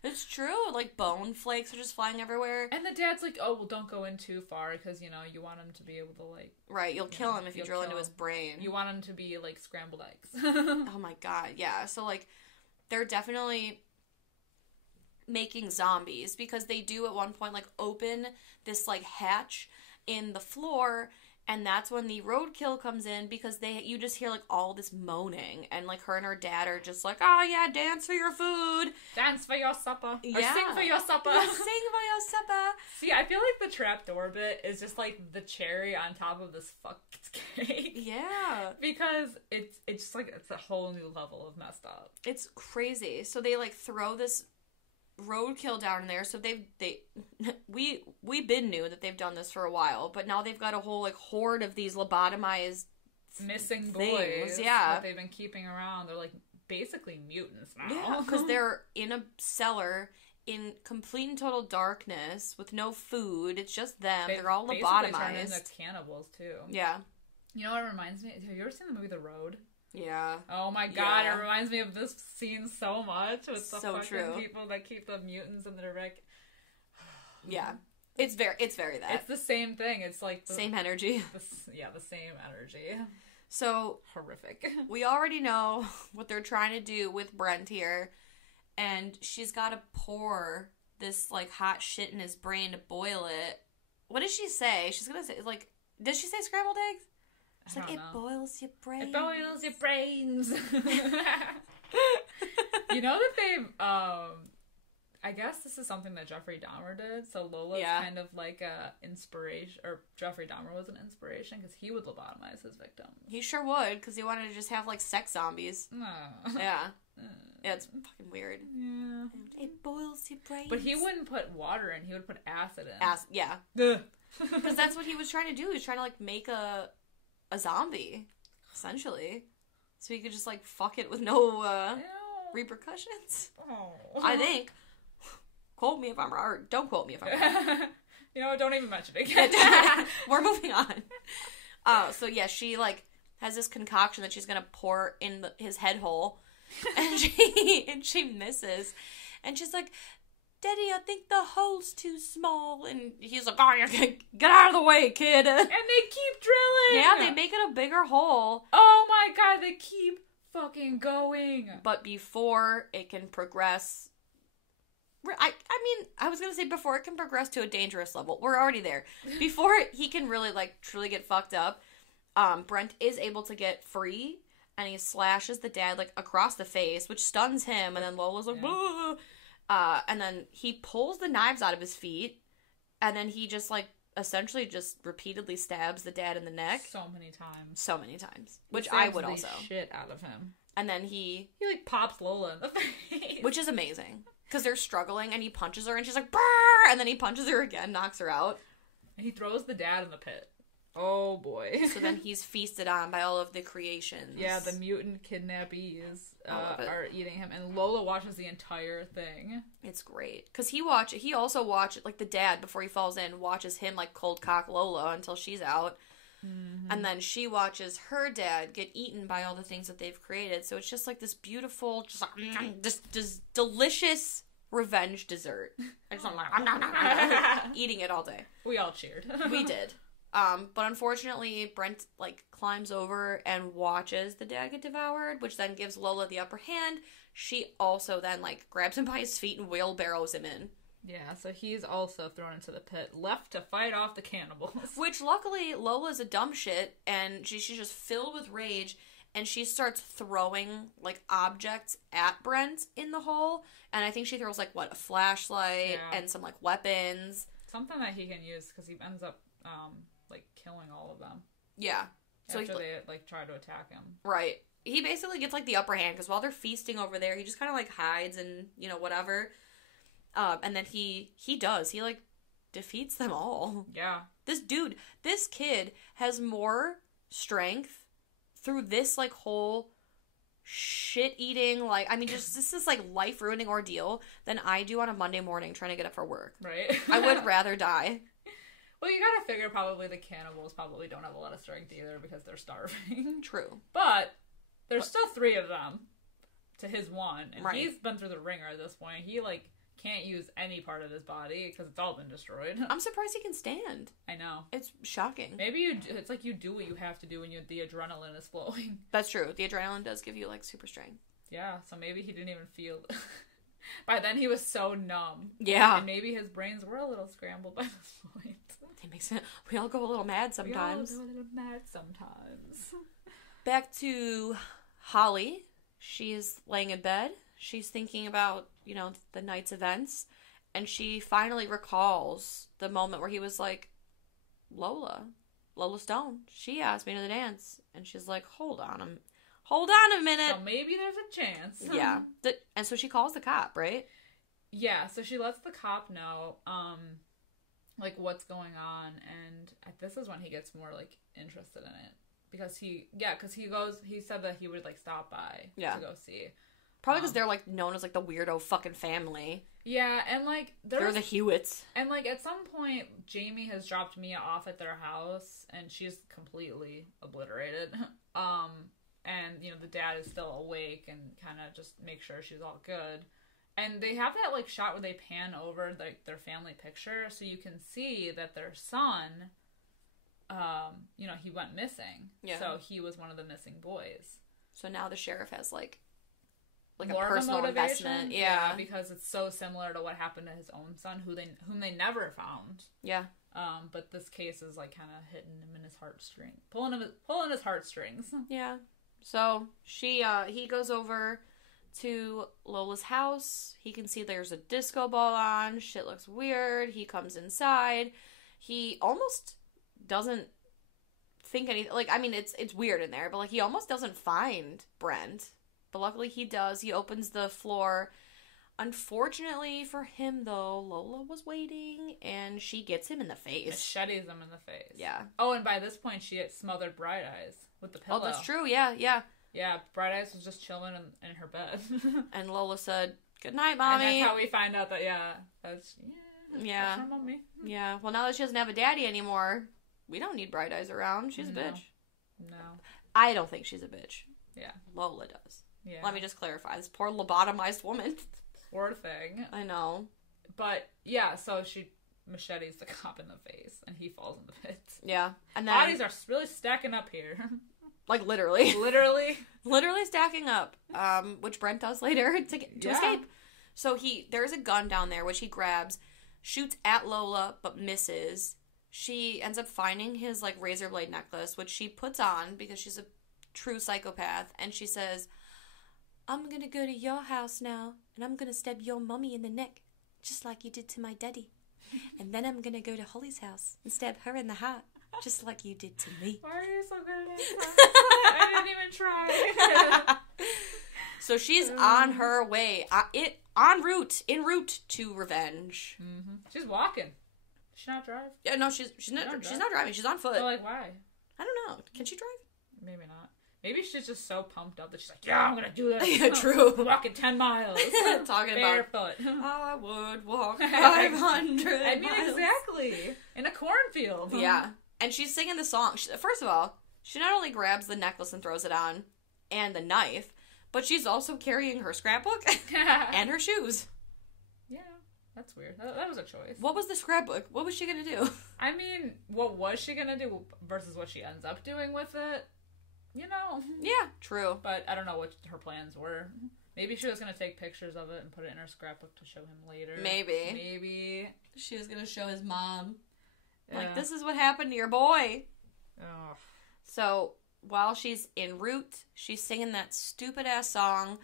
It's true. Like bone flakes are just flying everywhere. And the dad's like, oh, well, don't go in too far because, you want him to be able to like... Right, you'll kill him if you drill into his brain. You want him to be like scrambled eggs. Oh my god, yeah. So like, they're definitely making zombies because they do at one point like open this like hatch in the floor, and that's when the roadkill comes in because you just hear like all this moaning and like her and her dad are just like, oh yeah, dance for your food, dance for your supper, yeah. Or sing for your supper, yeah, sing for your supper. See, I feel like the trapdoor bit is just like the cherry on top of this fucked cake. Yeah, because it's just like it's a whole new level of messed up. It's crazy. So they like throw this roadkill down in there. So we been knew that they've done this for a while, but now they've got a whole like horde of these lobotomized missing things. boys. Yeah, that they've been keeping around. They're like basically mutants now. Yeah, because they're in a cellar in complete and total darkness with no food. It's just them. They're all lobotomized. Turned into cannibals too. Yeah. You know what it reminds me? Have you ever seen the movie The Road? Yeah. Oh my god, It reminds me of this scene so much with the fucking people that keep the mutants in their wreck. Yeah. It's very that. It's the same thing. It's like the same energy. The same energy. So horrific. We already know what they're trying to do with Brent here, and she's got to pour this like hot shit in his brain to boil it. What does she say? She's gonna say like, does she say scrambled eggs? It's like, it boils your brains. It boils your brains. You know that they've, I guess this is something that Jeffrey Dahmer did. So Lola's kind of like a inspiration, or Jeffrey Dahmer was an inspiration because he would lobotomize his victims. He sure would, because he wanted to just have like sex zombies. Yeah. Yeah, it's fucking weird. Yeah. It boils your brains. But he wouldn't put water in. He would put acid in. Yeah. Because that's what he was trying to do. He was trying to like make a zombie, essentially, so he could just like fuck it with no repercussions. Oh. I think. Quote me if I'm wrong, or don't quote me if I'm wrong. You know what? Don't even mention it again. We're moving on. So yeah, she like has this concoction that she's gonna pour in his head hole, and she misses, and she's like, Daddy, I think the hole's too small. And he's like, oh, get out of the way, kid. And they keep drilling. Yeah, they make it a bigger hole. Oh my god, they keep fucking going. But before it can progress... I mean, I was going to say before it can progress to a dangerous level. We're already there. Before he can really, like, truly get fucked up, Brent is able to get free. And he slashes the dad, like, across the face, which stuns him. And then Lola's like, blah. And then he pulls the knives out of his feet, and then he just, like, essentially just repeatedly stabs the dad in the neck. So many times. So many times. Which He I saves would the also. shit out of him. And then he like pops Lola in the face. which is amazing. Because they're struggling and he punches her and she's like, brrr! And then he punches her again, knocks her out. He throws the dad in the pit. Oh boy. So then he's feasted on by all of the creations. Yeah, the mutant kidnappees are eating him, and Lola watches the entire thing. It's great. Because he also watches, like, the dad, before he falls in, watches him, like, cold cock Lola until she's out. Mm-hmm. And then she watches her dad get eaten by all the things that they've created. So it's just, like, this beautiful, just delicious revenge dessert. I just want eating it all day. We all cheered. We did. But unfortunately, Brent, like, climbs over and watches the dad get devoured, which then gives Lola the upper hand. She also then, like, grabs him by his feet and wheelbarrows him in. Yeah, so he's also thrown into the pit, left to fight off the cannibals. Which, luckily, Lola's a dumb shit, and she's just filled with rage, and she starts throwing, like, objects at Brent in the hole, and I think she throws, like, a flashlight and some, like, weapons. Something that he can use, because he ends up, like, killing all of them. Yeah. So after they, like, try to attack him. Right. He basically gets, like, the upper hand, because while they're feasting over there, he just kind of, like, hides and, you know, whatever. And then he like, defeats them all. Yeah. This kid has more strength through this, like, whole shit-eating, like, I mean, just, this is, like, life-ruining ordeal than I do on a Monday morning trying to get up for work. Right. I would rather die. Well, you gotta figure probably the cannibals probably don't have a lot of strength either because they're starving. True. But there's still 3 of them to his 1. And he's been through the ringer at this point. He, like, can't use any part of his body because it's all been destroyed. I'm surprised he can stand. I know. It's shocking. Maybe it's like you do what you have to do when the adrenaline is flowing. That's true. The adrenaline does give you, like, super strength. Yeah, so maybe he didn't even feel... By then he was so numb. Yeah. And maybe his brains were a little scrambled by this point. It makes sense. We all go a little mad sometimes. We all go a little mad sometimes. Back to Holly. She is laying in bed. She's thinking about, you know, the night's events. And she finally recalls the moment where he was like, Lola Stone, she asked me to the dance. And she's like, hold on a minute. So maybe there's a chance. Yeah. And so she calls the cop, right? Yeah, so she lets the cop know, like, what's going on. And this is when he gets more, like, interested in it. Because he said that he would, like, stop by to go see. Probably because they're, like, known as, like, the weirdo fucking family. Yeah, and, like... They're the Hewitts. And, like, at some point, Jamie has dropped Mia off at their house, and she's completely obliterated. And, you know, the dad is still awake and kind of just make sure she's all good. And they have that, like, shot where they pan over, like, their family picture, so you can see that their son, you know, he went missing. Yeah. So he was one of the missing boys. So now the sheriff has, like more a personal investment. Yeah, because it's so similar to what happened to his own son, whom they never found. Yeah. But this case is, like, kind of hitting him in his heartstrings, pulling his heartstrings. Yeah. So he goes over to Lola's house. He can see there's a disco ball on. Shit looks weird. He comes inside. He almost doesn't think anything. Like, I mean, it's weird in there, but, like, he almost doesn't find Brent. But luckily he does. He opens the floor. Unfortunately for him, though, Lola was waiting, and she gets him in the face. Machetes him in the face. Yeah. Oh, and by this point, she had smothered Bright Eyes with the pillow. Oh, that's true. Yeah. Yeah, Bright Eyes was just chilling in her bed. And Lola said, "Good night, Mommy." And that's how we find out that, that's her mommy. Yeah. Well, now that she doesn't have a daddy anymore, we don't need Bright Eyes around. She's a bitch. No. I don't think she's a bitch. Yeah. Lola does. Yeah. Let me just clarify. This poor lobotomized woman. Poor thing. I know. But, yeah, so she machetes the cop in the face, and he falls in the pit. Yeah. And then bodies are really stacking up here. Like, literally. Literally stacking up. Which Brent does later to escape. So there's a gun down there, which he grabs, shoots at Lola, but misses. She ends up finding his, like, razor blade necklace, which she puts on because she's a true psychopath. And she says, I'm gonna go to your house now, and I'm gonna stab your mommy in the neck, just like you did to my daddy. And then I'm gonna go to Holly's house and stab her in the heart, just like you did to me. Why are you so good at it? I didn't even try. So she's on her way, en route to revenge. Mm-hmm. She's walking. She not drive? Yeah, no, she's not driving. She's on foot. So, like, why? I don't know. Can she drive? Maybe not. Maybe she's just so pumped up that she's like, yeah, I'm gonna do this. Yeah, true. Walking 10 miles. Talking barefoot. I would walk 500 I mean, miles. exactly. In a cornfield. Yeah. And she's singing the song. First of all, she not only grabs the necklace and throws it on, and the knife, but she's also carrying her scrapbook and her shoes. Yeah, that's weird. That was a choice. What was the scrapbook? What was she gonna do? I mean, what was she gonna do versus what she ends up doing with it? You know. Yeah, true. But I don't know what her plans were. Maybe she was gonna take pictures of it and put it in her scrapbook to show him later. Maybe. She was gonna show his mom. Yeah. Like, this is what happened to your boy. Oh. So, while she's en route, she's singing that stupid-ass song.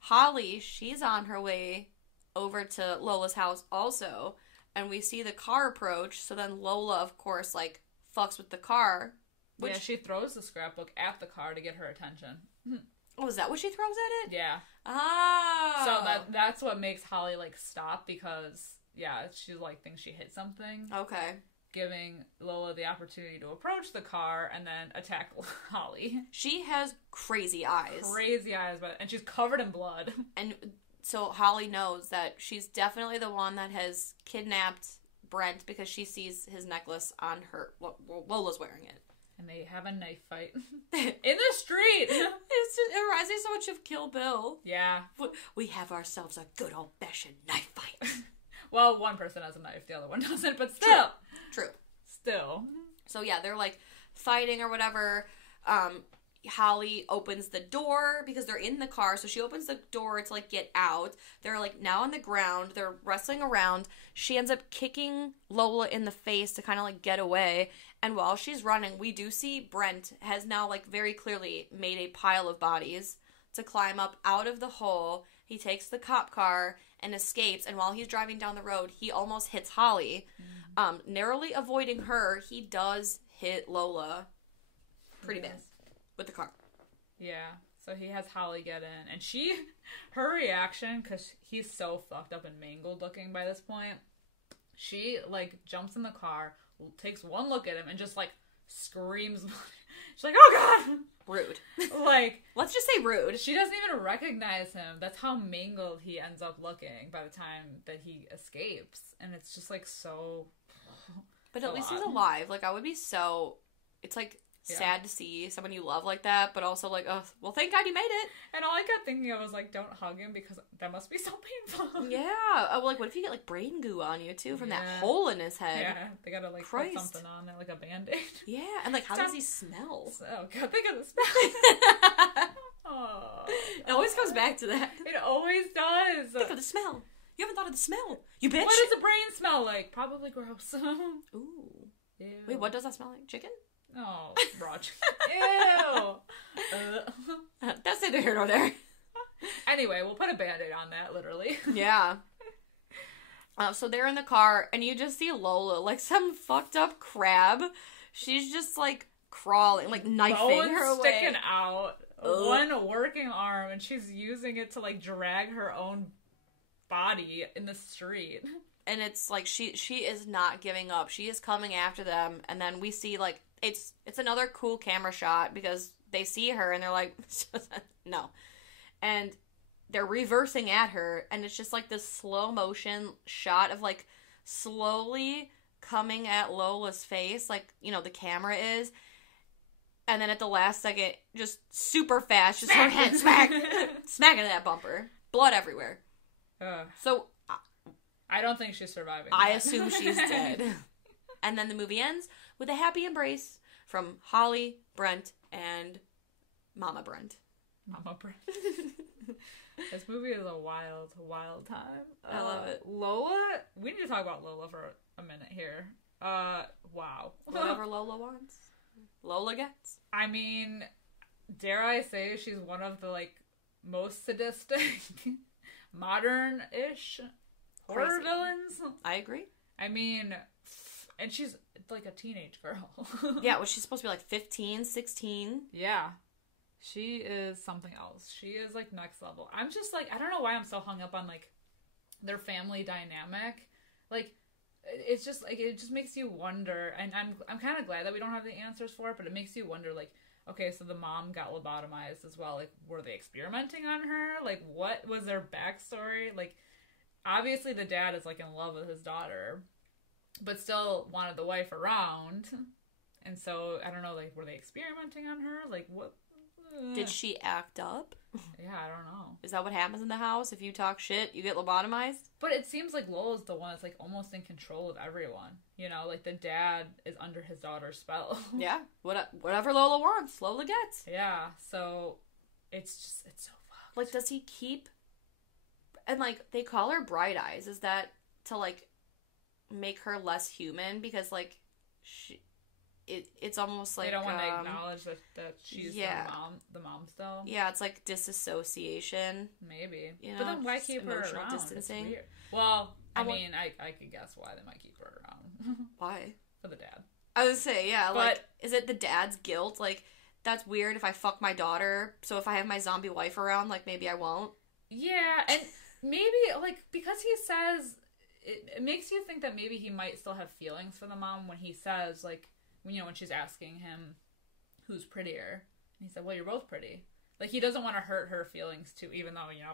Holly, she's on her way over to Lola's house also. And we see the car approach. So then Lola, of course, like, fucks with the car. Yeah, she throws the scrapbook at the car to get her attention. Oh, is that what she throws at it? Yeah. Ah. So that's what makes Holly, like, stop because, yeah, she, like, thinks she hit something. Okay. Giving Lola the opportunity to approach the car and then attack Holly. She has crazy eyes. And she's covered in blood. And so Holly knows that she's definitely the one that has kidnapped Brent because she sees his necklace on her. Well, Lola's wearing it. And they have a knife fight. In the street! It reminds me so much of Kill Bill. Yeah. We have ourselves a good old-fashioned knife fight. Well, one person has a knife, the other one doesn't, but still. True. Still. So yeah, they're like fighting or whatever. Holly opens the door because they're in the car, so she opens the door to like get out. They're like now on the ground, they're wrestling around. She ends up kicking Lola in the face to kind of like get away. And while she's running, we do see Brent has now like very clearly made a pile of bodies to climb up out of the hole. He takes the cop car and escapes, and while he's driving down the road, he almost hits Holly. Narrowly avoiding her, he does hit Lola pretty bad with the car. Yeah, so he has Holly get in, and her reaction, because he's so fucked up and mangled looking by this point, she, like, jumps in the car, takes one look at him, and just, like, screams. She's like, oh god! Rude. Like, let's just say rude. She doesn't even recognize him. That's how mangled he ends up looking by the time that he escapes. And it's just, like, so... But at least he's alive. Like, I would be so... It's, like, sad to see someone you love like that, but also, like, oh, well, thank God you made it. And all I kept thinking of was, like, don't hug him because that must be so painful. Yeah. Oh, like, what if you get, like, brain goo on you, too, from that hole in his head? Yeah. They gotta, like, put something on there, like a Band-Aid. Yeah. And, like, how does he smell? Oh, God. Think of the smell. Oh. It always comes back to that. It always does. Think of the smell. You haven't thought of the smell. You bitch. What does a brain smell like? Probably gross. Ooh. Ew. Wait, what does that smell like? Chicken? Oh, raw chicken. Ew. That's neither here nor there. Anyway, we'll put a Band-Aid on that, literally. Yeah. So they're in the car, and you just see Lola, like some fucked up crab. She's just, like, crawling, like, knifing her way. Sticking out. One working arm, and she's using it to, like, drag her own body in the street. And it's like she is not giving up. She is coming after them, and then we see like it's another cool camera shot because they see her and they're like no. And they're reversing at her, and it's just like this slow motion shot of like slowly coming at Lola's face, like, you know, the camera is. And then at the last second, just super fast, just her head smacking that bumper. Blood everywhere. So I don't think she's surviving. I assume she's dead. And then the movie ends with a happy embrace from Holly, Brent, and Mama Brent. Mama Brent. This movie is a wild, wild time. I love it. Lola? We need to talk about Lola for a minute here. Wow. Whatever Lola wants, Lola gets. I mean, dare I say she's one of the, like, most sadistic, modern-ish horror villains. I agree. I mean, and she's like a teenage girl. Yeah, well, she's supposed to be like 15, 16. Yeah. She is something else. She is like next level. I'm just like, I don't know why I'm so hung up on like their family dynamic. Like, it's just like, it just makes you wonder, and I'm kind of glad that we don't have the answers for it, but it makes you wonder, like, okay, so the mom got lobotomized as well. Like, were they experimenting on her? Like, what was their backstory? Like, obviously the dad is like in love with his daughter, but still wanted the wife around. And so, I don't know, like, were they experimenting on her? Like, what? Did she act up? Yeah, I don't know. Is that what happens in the house? If you talk shit, you get lobotomized? But it seems like Lola's the one that's like almost in control of everyone. You know, like the dad is under his daughter's spell. Yeah, whatever Lola wants, Lola gets. Yeah, so it's so fucked. Like, does he keep... And, like, they call her Bright Eyes. Is that to, like, make her less human? Because, like, it's almost like... They don't want to acknowledge that she's the mom still? Yeah, it's like disassociation. Maybe. You know, but then why keep her around? Distancing. Well, I mean, I could guess why they might keep her around. Why? For the dad. I would say, yeah. But, like, is it the dad's guilt? Like, that's weird if I fuck my daughter, so if I have my zombie wife around, like, maybe I won't. Yeah, and maybe, like, because he says... It makes you think that maybe he might still have feelings for the mom when he says, like... You know, when she's asking him who's prettier. And he said, well, you're both pretty. Like, he doesn't want to hurt her feelings, too, even though, you know,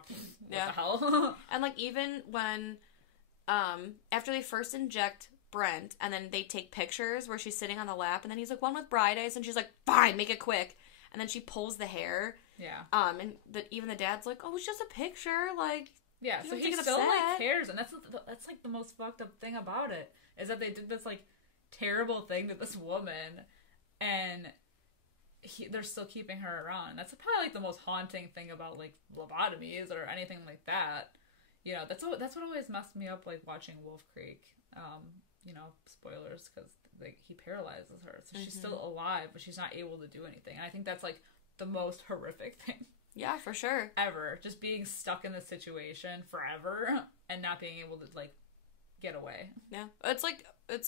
what the hell? And, like, even when, after they first inject Brent, and then they take pictures where she's sitting on the lap, and then he's like, one with Bright Eyes, and she's like, fine, make it quick. And then she pulls the hair. Yeah. And even the dad's like, oh, it's just a picture, like... Yeah, so he still, like, cares, and that's, like, the most fucked up thing about it, is that they did this, like, terrible thing to this woman, and they're still keeping her around. And that's probably like the most haunting thing about like lobotomies or anything like that. You know, that's what always messed me up, like watching Wolf Creek. You know, spoilers, because like he paralyzes her, so she's still alive, but she's not able to do anything. And I think that's like the most horrific thing. Yeah, for sure. Ever, just being stuck in this situation forever and not being able to like get away. Yeah, it's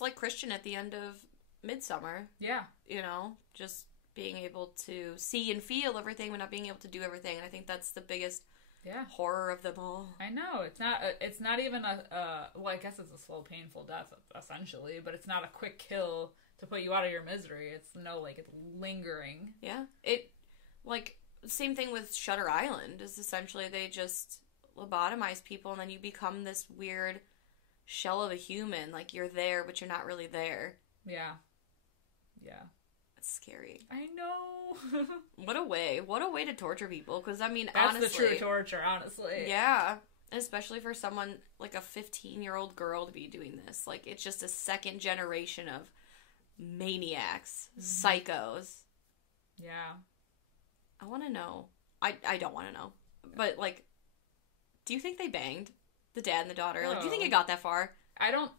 like Christian at the end of Midsummer. Yeah, you know, just being able to see and feel everything, but not being able to do everything. And I think that's the biggest horror of them all. I know it's not even a well, I guess it's a slow, painful death essentially, but it's not a quick kill to put you out of your misery. It's lingering. Yeah, it like same thing with Shutter Island is essentially they just lobotomize people and then you become this weird shell of a human, like you're there but you're not really there. Yeah. It's scary. I know. What a way to torture people, because I mean, that's honestly, the true torture, honestly. Yeah, and especially for someone like a 15-year-old girl to be doing this, like it's just a second generation of maniacs, psychos. Yeah. I want to know. I don't want to know, but like, do you think they banged? The dad and the daughter. Like, do you think it got that far? I don't.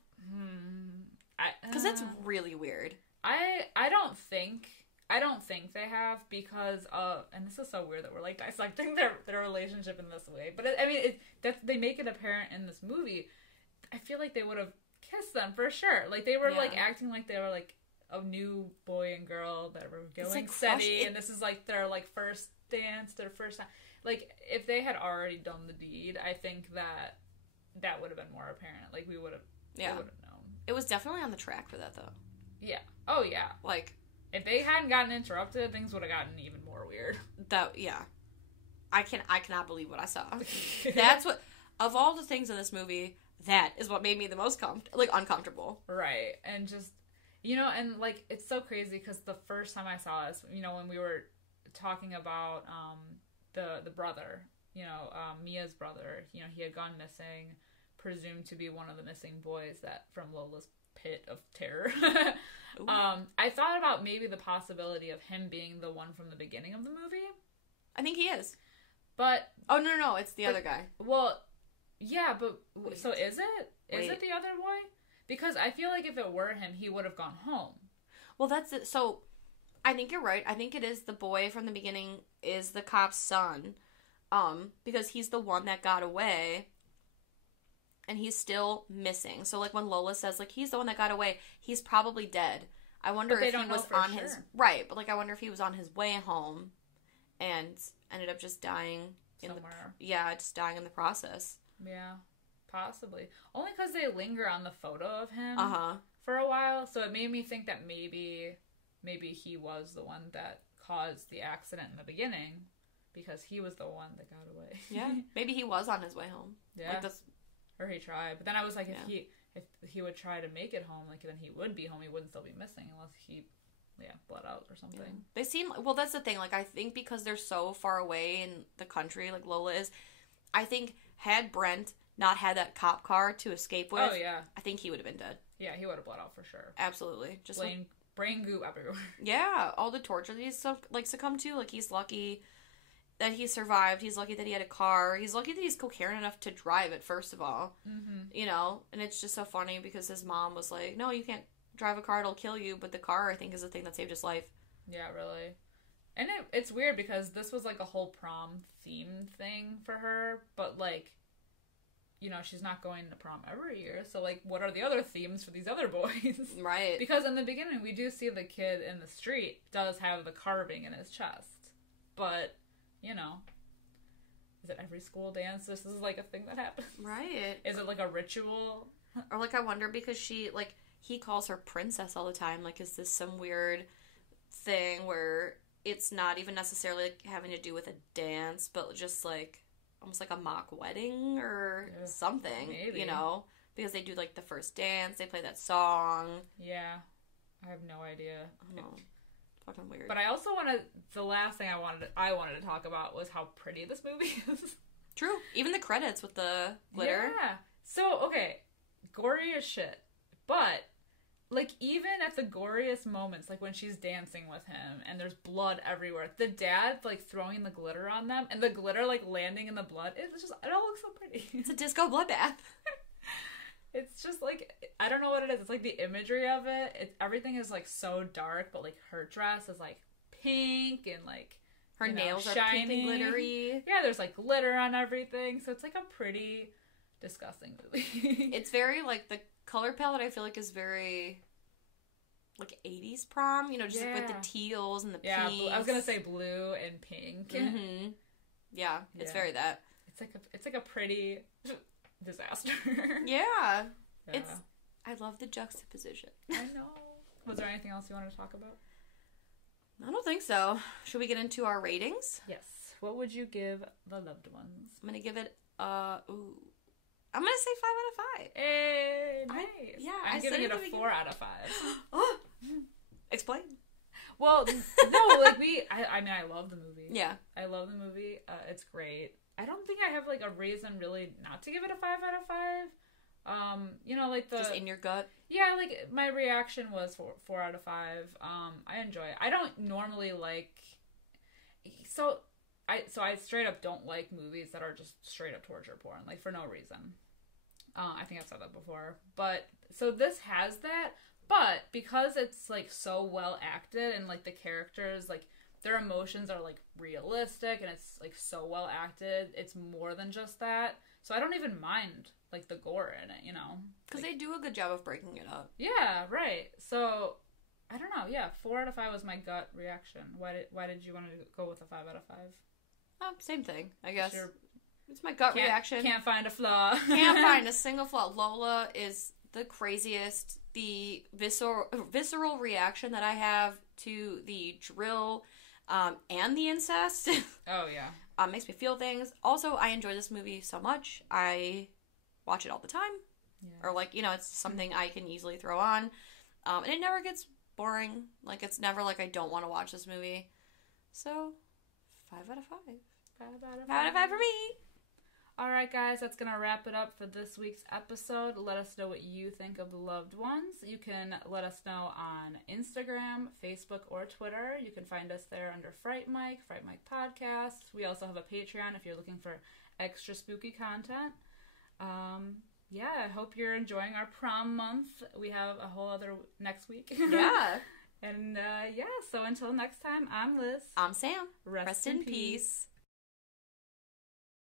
Because that's really weird. I don't think they have, because and this is so weird that we're like dissecting their relationship in this way. But I mean, they make it apparent in this movie. I feel like they would have kissed them for sure. Like they were like acting like they were like a new boy and girl that were going steady, and this is like their like first dance, their first time. Like if they had already done the deed, I think that would have been more apparent. Like we would have, known. It was definitely on the track for that, though. Yeah. Oh yeah. Like if they hadn't gotten interrupted, things would have gotten even more weird. I cannot believe what I saw. That's what, of all the things in this movie, that is what made me the most uncomfortable. Right, and just and like it's so crazy because the first time I saw this, when we were talking about the brother. Mia's brother, he had gone missing, presumed to be one of the missing boys from Lola's pit of terror. I thought about maybe the possibility of him being the one from the beginning of the movie. I think he is. But... Oh, no, it's the other guy. Well, yeah, but... Wait. So is it? Is it the other boy? Because I feel like if it were him, he would have gone home. Well, that's it. So, I think you're right. I think it is the boy from the beginning is the cop's son. Because he's the one that got away. and he's still missing. So, like, when Lola says, like, he's the one that got away, he's probably dead. I wonder if he was on his... Right, but, like, I wonder if he was on his way home and ended up just dying somewhere. Just dying in the process. Yeah, possibly. Only because they linger on the photo of him for a while, so it made me think that maybe he was the one that caused the accident in the beginning, because he was the one that got away. Yeah, maybe he was on his way home. Yeah, like or he tried. But then I was like, if he would try to make it home, like, then he would be home. He wouldn't still be missing unless he, bled out or something. Yeah. They seem, well, that's the thing. Like, I think because they're so far away in the country, like Lola is, I think had Brent not had that cop car to escape with, I think he would have been dead. Yeah, he would have bled out for sure. Absolutely. Just brain goo everywhere. Yeah, all the torture that he's succumbed to. Like, he's lucky that he survived. He's lucky that he had a car. He's lucky that he's coherent enough to drive it, first of all. Mm-hmm. You know? And it's just so funny because his mom was like, no, you can't drive a car, it'll kill you. But the car, I think, is the thing that saved his life. Yeah, really. And it's weird because this was, like, a whole prom theme thing for her. But, like, you know, she's not going to prom every year. So, like, what are the other themes for these other boys? Right. Because in the beginning, we do see the kid in the street does have the carving in his chest. But... you know, is it every school dance? This is, like, a thing that happens. Right. Is it, like, a ritual? Or, like, I wonder because she, like, he calls her princess all the time. Like, is this some weird thing where it's not even necessarily, like, having to do with a dance, but just, like, almost like a mock wedding or something, maybe. You know? Because they do, like, the first dance, they play that song. Yeah. I have no idea. I don't know. Fucking weird. But I also the last thing I wanted to talk about was how pretty this movie is. True. Even the credits with the glitter. Yeah. So, okay, gory as shit. But, like, even at the goriest moments, like when she's dancing with him and there's blood everywhere, the dad, like, throwing the glitter on them and the glitter, like, landing in the blood, it all looks so pretty. It's a disco bloodbath. It's just, like, I don't know what it is. It's, like, the imagery of it. Everything is, like, so dark, but, like, her dress is, like, pink and, like, her nails are pink and glittery. Yeah, there's, like, glitter on everything. So it's, like, a pretty disgusting movie. It's very, like, the color palette, I feel like, is very, like, 80s prom. You know, just like, with the teals and the pinks. Yeah, I was going to say blue and pink. Mm-hmm. Yeah, it's very that. It's like a pretty... disaster. Yeah. I love the juxtaposition. I know. Was there anything else you wanted to talk about? I don't think so. Should we get into our ratings? Yes. What would you give The Loved Ones? I'm gonna give it I'm gonna say 5 out of 5. Hey, nice. I'm giving it a 4 out of 5. Oh. Explain. Well, no, like I mean, I love the movie. Yeah. I love the movie. It's great. I don't think I have, like, a reason really not to give it a 5 out of 5. You know, like just in your gut? Yeah, like, my reaction was 4 out of 5. I enjoy it. I don't normally like... So I straight up don't like movies that are just straight up torture porn, like, for no reason. I think I've said that before. But, so this has that, but because it's, like, so well acted and, like, the characters, like... their emotions are, like, realistic, and it's, like, so well acted. It's more than just that. So I don't even mind, like, the gore in it, you know? Because like, they do a good job of breaking it up. Yeah, right. So, I don't know. Yeah, 4 out of 5 was my gut reaction. Why did you want to go with a 5 out of 5? Oh, same thing, I guess. It's my gut reaction. Can't find a flaw. Can't find a single flaw. Lola is the craziest. The visceral reaction that I have to the drill... and the incest. Oh, yeah. Makes me feel things. Also, I enjoy this movie so much. I watch it all the time. Yeah. Or, like, you know, it's something I can easily throw on. And it never gets boring. Like, it's never like I don't want to watch this movie. So, 5 out of 5. 5 out of 5. 5 out of 5 for me. Alright, guys, that's going to wrap it up for this week's episode. Let us know what you think of The Loved Ones. You can let us know on Instagram, Facebook, or Twitter. You can find us there under Fright Mic Podcast. We also have a Patreon if you're looking for extra spooky content. Yeah, I hope you're enjoying our prom month. We have a whole other next week. Yeah. And, so until next time, I'm Liz. I'm Sam. Rest in peace.